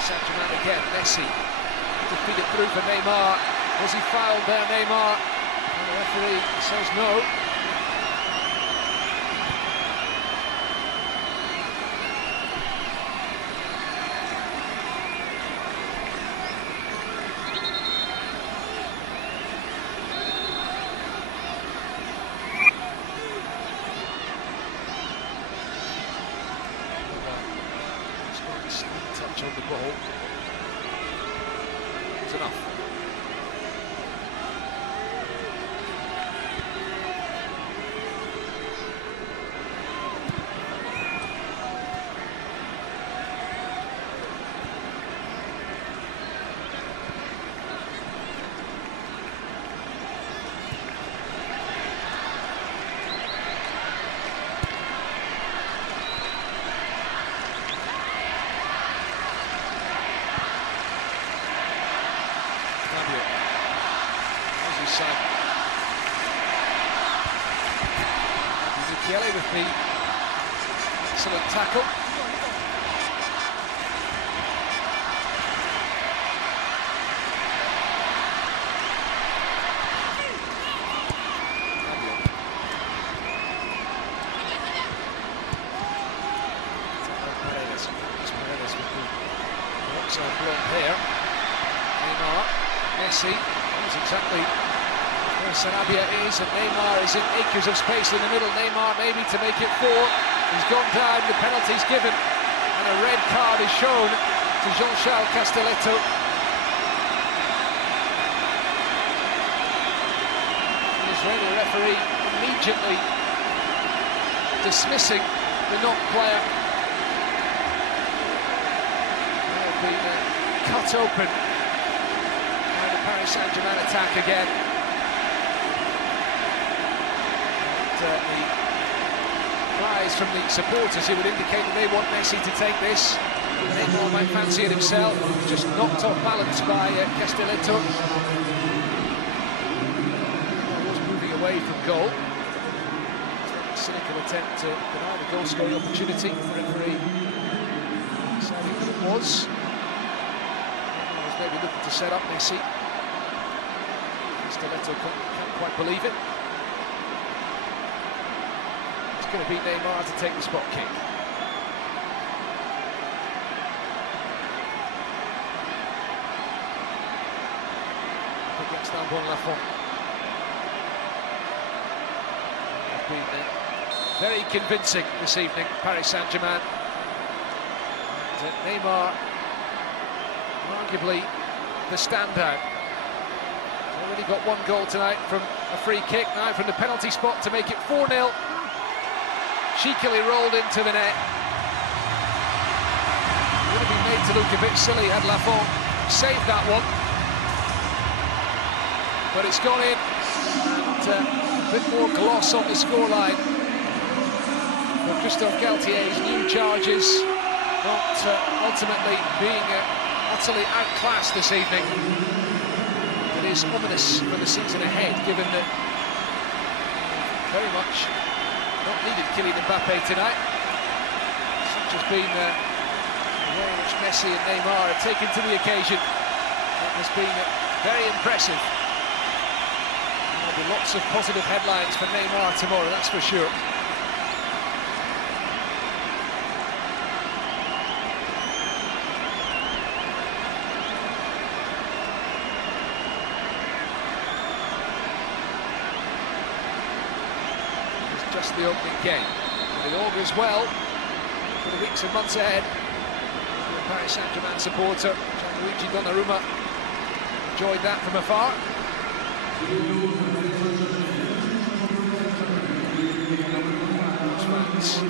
Saint-Germain again, Messi to feed it through for Neymar. Was he fouled there, Neymar? And the referee says no. Touch on the ball. It's enough. Simon. Kelly with the excellent tackle. Paredes with the outside block here. Neymar, Messi, knows exactly where Sarabia is, and Neymar is in acres of space in the middle. Neymar maybe to make it 4. He's gone down, the penalty's given, and a red card is shown to Jean-Charles Castelletto. The Israeli referee immediately dismissing the non-player. They've been cut open by the Paris Saint-Germain attack again. The cries from the supporters who would indicate that they want Messi to take this. Neymar might fancy it himself, just knocked off balance by Castelletto. Was moving away from goal. A cynical attempt to deny the goal-scoring opportunity. The referee decided that it was. He was maybe looking to set up Messi. Castelletto can't quite believe it. Going to be Neymar to take the spot kick. Against Albon Lafont. They've been very convincing this evening, Paris Saint-Germain. And Neymar, arguably the standout. He's already got 1 goal tonight from a free kick, now from the penalty spot to make it 4-0. Cheekily rolled into the net. Would have been made to look a bit silly had Lafont saved that one. But it's gone in, and a bit more gloss on the scoreline for Christophe Galtier's new charges, not ultimately being utterly outclassed this evening. It is ominous for the season ahead, given that very much not needed Kylian Mbappé tonight. Such has been the way in which Messi and Neymar have taken to the occasion. It has been very impressive. There'll be lots of positive headlines for Neymar tomorrow, that's for sure. Just the opening game, but it augurs well for the weeks and months ahead. The Paris Saint-Germain supporter Gianluigi Donnarumma enjoyed that from afar. Those fans,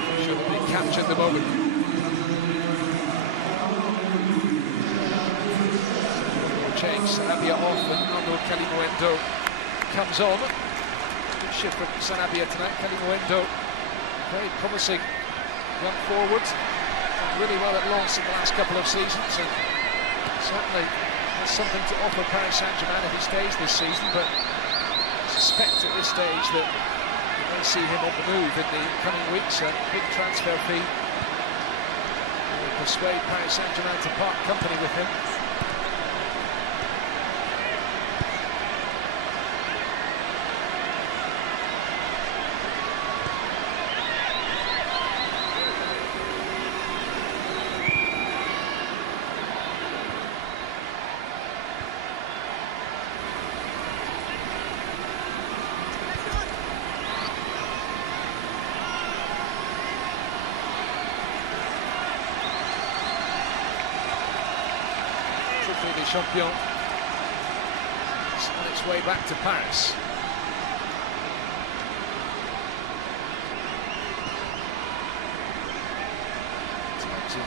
I'm sure that they captured the moment. Change, Sarabia off, and Arnaud Kalimuendo comes on. Shift from Sarabia tonight. Kalimuendo, very promising young forward, done really well at Lens in the last couple of seasons, and certainly has something to offer Paris Saint-Germain if he stays this season. But I suspect at this stage that we may see him on the move in the coming weeks. A big transfer fee will persuade Paris Saint-Germain to part company with him. Champion is on its way back to Paris. In terms of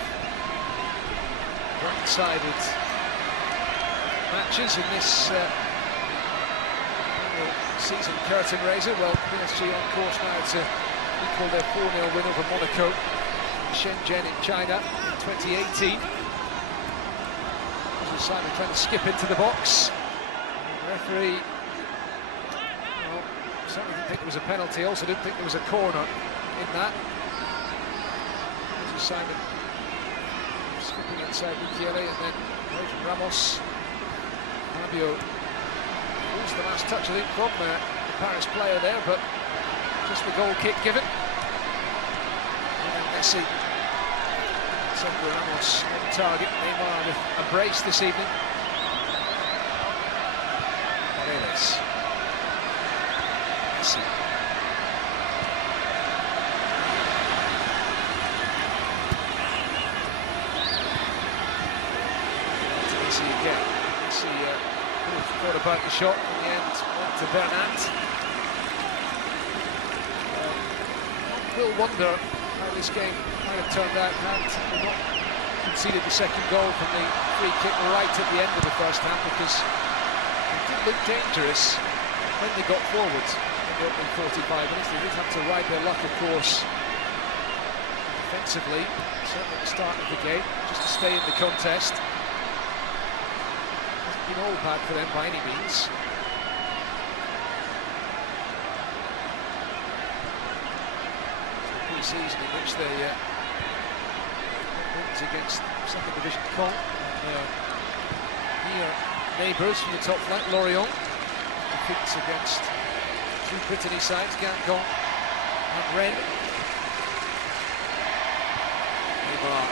one-sided matches in this season curtain raiser, well, PSG on course now to equal their 4-0 win over Monaco, Shenzhen in China in 2018. Simon trying to skip into the box. Referee, well, certainly didn't think there was a penalty, also didn't think there was a corner in that. There's Simon skipping inside Qiwi, and then from Ramos. Fabio was the last touch, I think, from the Paris player there, but just the goal kick given. And then Messi. Sergio Ramos on target. Neymar with a brace this evening. Messi. Messi again. Messi thought about the shot in the end. Went to Bernat. Will wonder how this game might have turned out had they not conceded the second goal from the free kick right at the end of the first half, because it did look dangerous when they got forward in the opening 45 minutes. They did have to ride their luck, of course, defensively, certainly at the start of the game, just to stay in the contest. Hasn't been all bad for them by any means. Season in which they wins against second division Caen, near neighbours from the top flight, Lorient, defeats against two Brittany sides, Guingamp and Rennes. Neymar,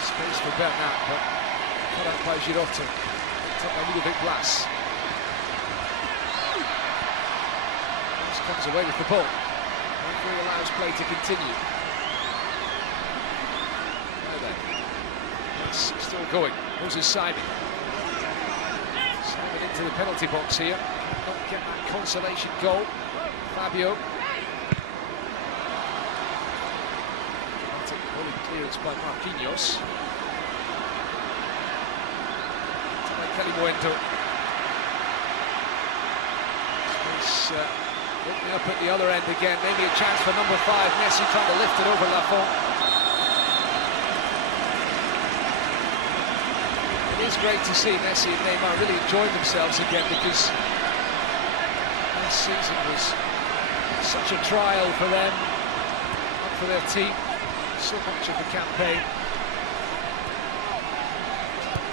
space for Bernat, but cut out by Girotto, picked up by Ludovic Blas. Blas comes away with the ball. Referee allows play to continue. Now then, it's still going. Moses Simon. Simon into the penalty box here. Not get that consolation goal. Fabio. Volley clearance by Marquinhos. To Kelly Moendo. Opening up at the other end again, maybe a chance for number 5, Messi trying to lift it over Lafont. It is great to see Messi and Neymar really enjoying themselves again, because this season was such a trial for them, and for their team, so much of the campaign.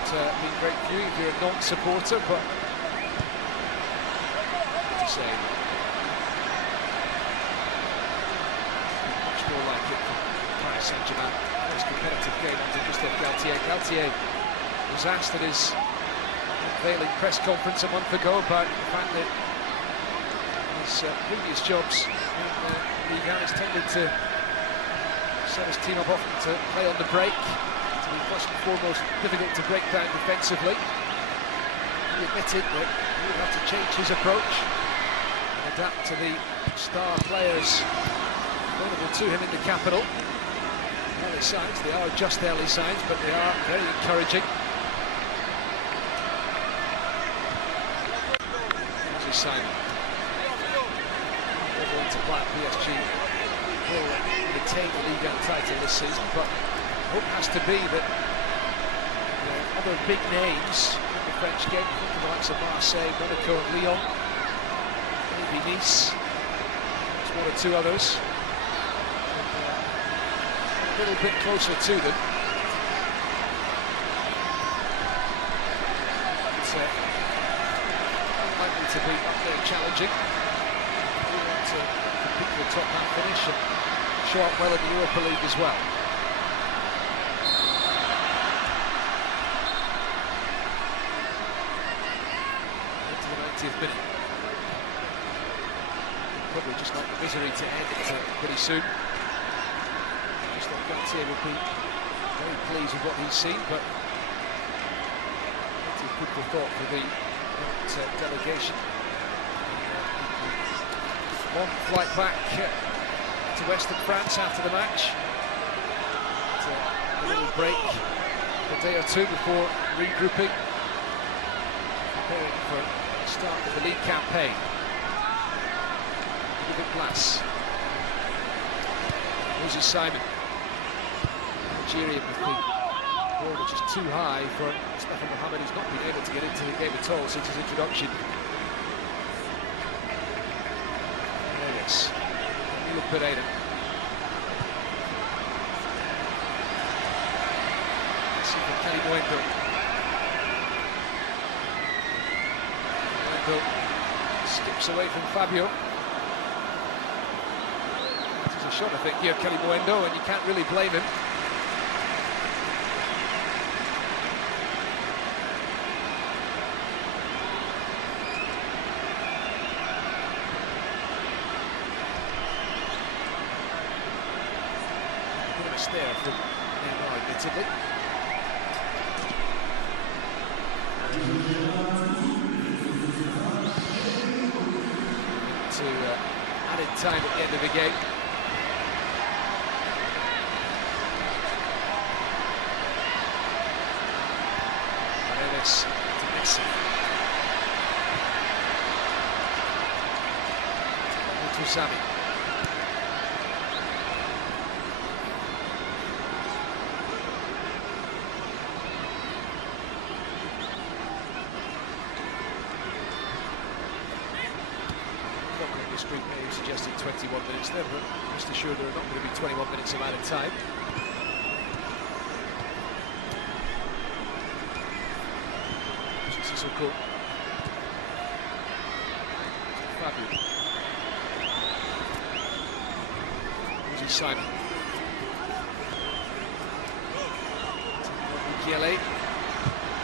It's been great for you if you're a non-supporter, but to say, Saint-Germain, most competitive game under Christophe Galtier. Galtier was asked at his unveiling press conference a month ago about the fact that his previous jobs in Ligue 1 has tended to set his team up often to play on the break, to be first and foremost difficult to break down defensively. He admitted that he would have to change his approach and adapt to the star players available to him in the capital. Early signs, they are just early signs, but they are very encouraging. This is Simon. They're going to plan PSG will retain the Ligue 1 title this season, but hope has to be that other big names in the French game, think of the likes of Marseille, Monaco, Lyon, maybe Nice, there's one or two others. A little bit closer to them. It's likely to be up there challenging. We want to compete for the top half finish and show up well in the Europa League as well. Into the 90th minute. Probably just like the misery to end it pretty soon. Galtier would be very pleased with what he's seen, but plenty of food for thought for the delegation. Long flight back to Western France after the match. A little break, a day or two before regrouping, preparing for the start of the league campaign. Ludovic Blas. Moses Simon. Algerian with the ball which is too high for Stefan Mohamed, who's not been able to get into the game at all since his introduction. Pereira. Kelly Moendo. Moendo skips away from Fabio. This is a shot, I think, here, Kelly Moendo, and you can't really blame him. There from Neymar, admittedly. To added time at the end of the game. Paredes to Messi. To Sami. Screen maybe suggested 21 minutes there, but rest assured there are not going to be 21 minutes of added time. Sissoko. Fabio. Uzi Simon. Qiwi.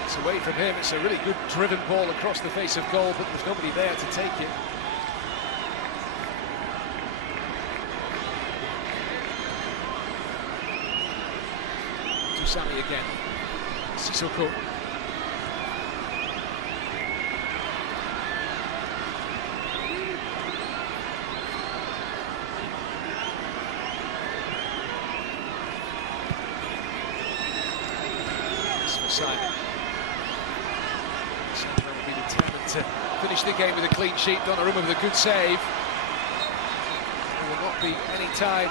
It's away from him. It's a really good driven ball across the face of goal, but there's nobody there to take it. Sami again. Sissoko. This for Simon. Simon will be determined to finish the game with a clean sheet. Donnarumma with a good save. There will not be any time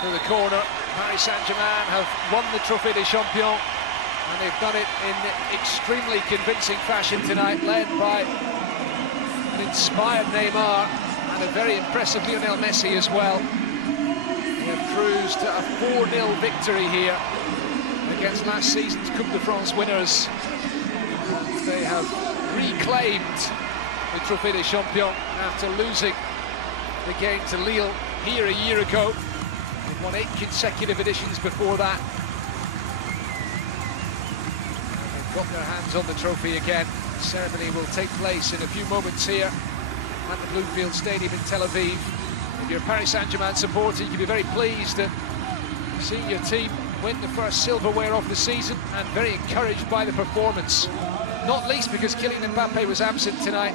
for the corner. Paris Saint-Germain have won the Trophée des Champions, and they've done it in extremely convincing fashion tonight, led by an inspired Neymar and a very impressive Lionel Messi as well. They have cruised to a 4-0 victory here against last season's Coupe de France winners. They have reclaimed the Trophée des Champions after losing the game to Lille here a year ago. They've won 8 consecutive editions before that. And they've got their hands on the trophy again. The ceremony will take place in a few moments here at the Bluefield Stadium in Tel Aviv. If you're a Paris Saint-Germain supporter, you can be very pleased at seeing your team win the first silverware of the season, and very encouraged by the performance. Not least because Kylian Mbappé was absent tonight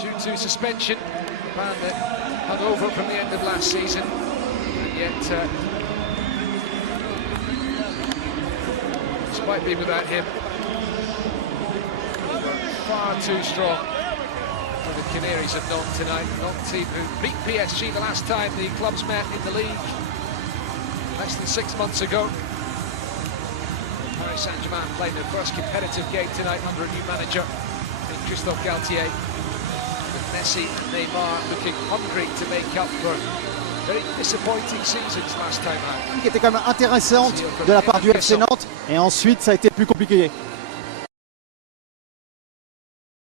due to suspension, the ban that hung over from the end of last season. Yet, despite being without him, far too strong for the Canaries of Nantes tonight. Nantes team who beat PSG the last time the clubs met in the league, less than 6 months ago. Paris Saint-Germain playing their first competitive game tonight under a new manager, Christophe Galtier. With Messi and Neymar looking hungry to make up for very disappointing seasons last time out. Qui était quand même intéressante de la part du FC Nantes, et ensuite ça a été plus compliqué.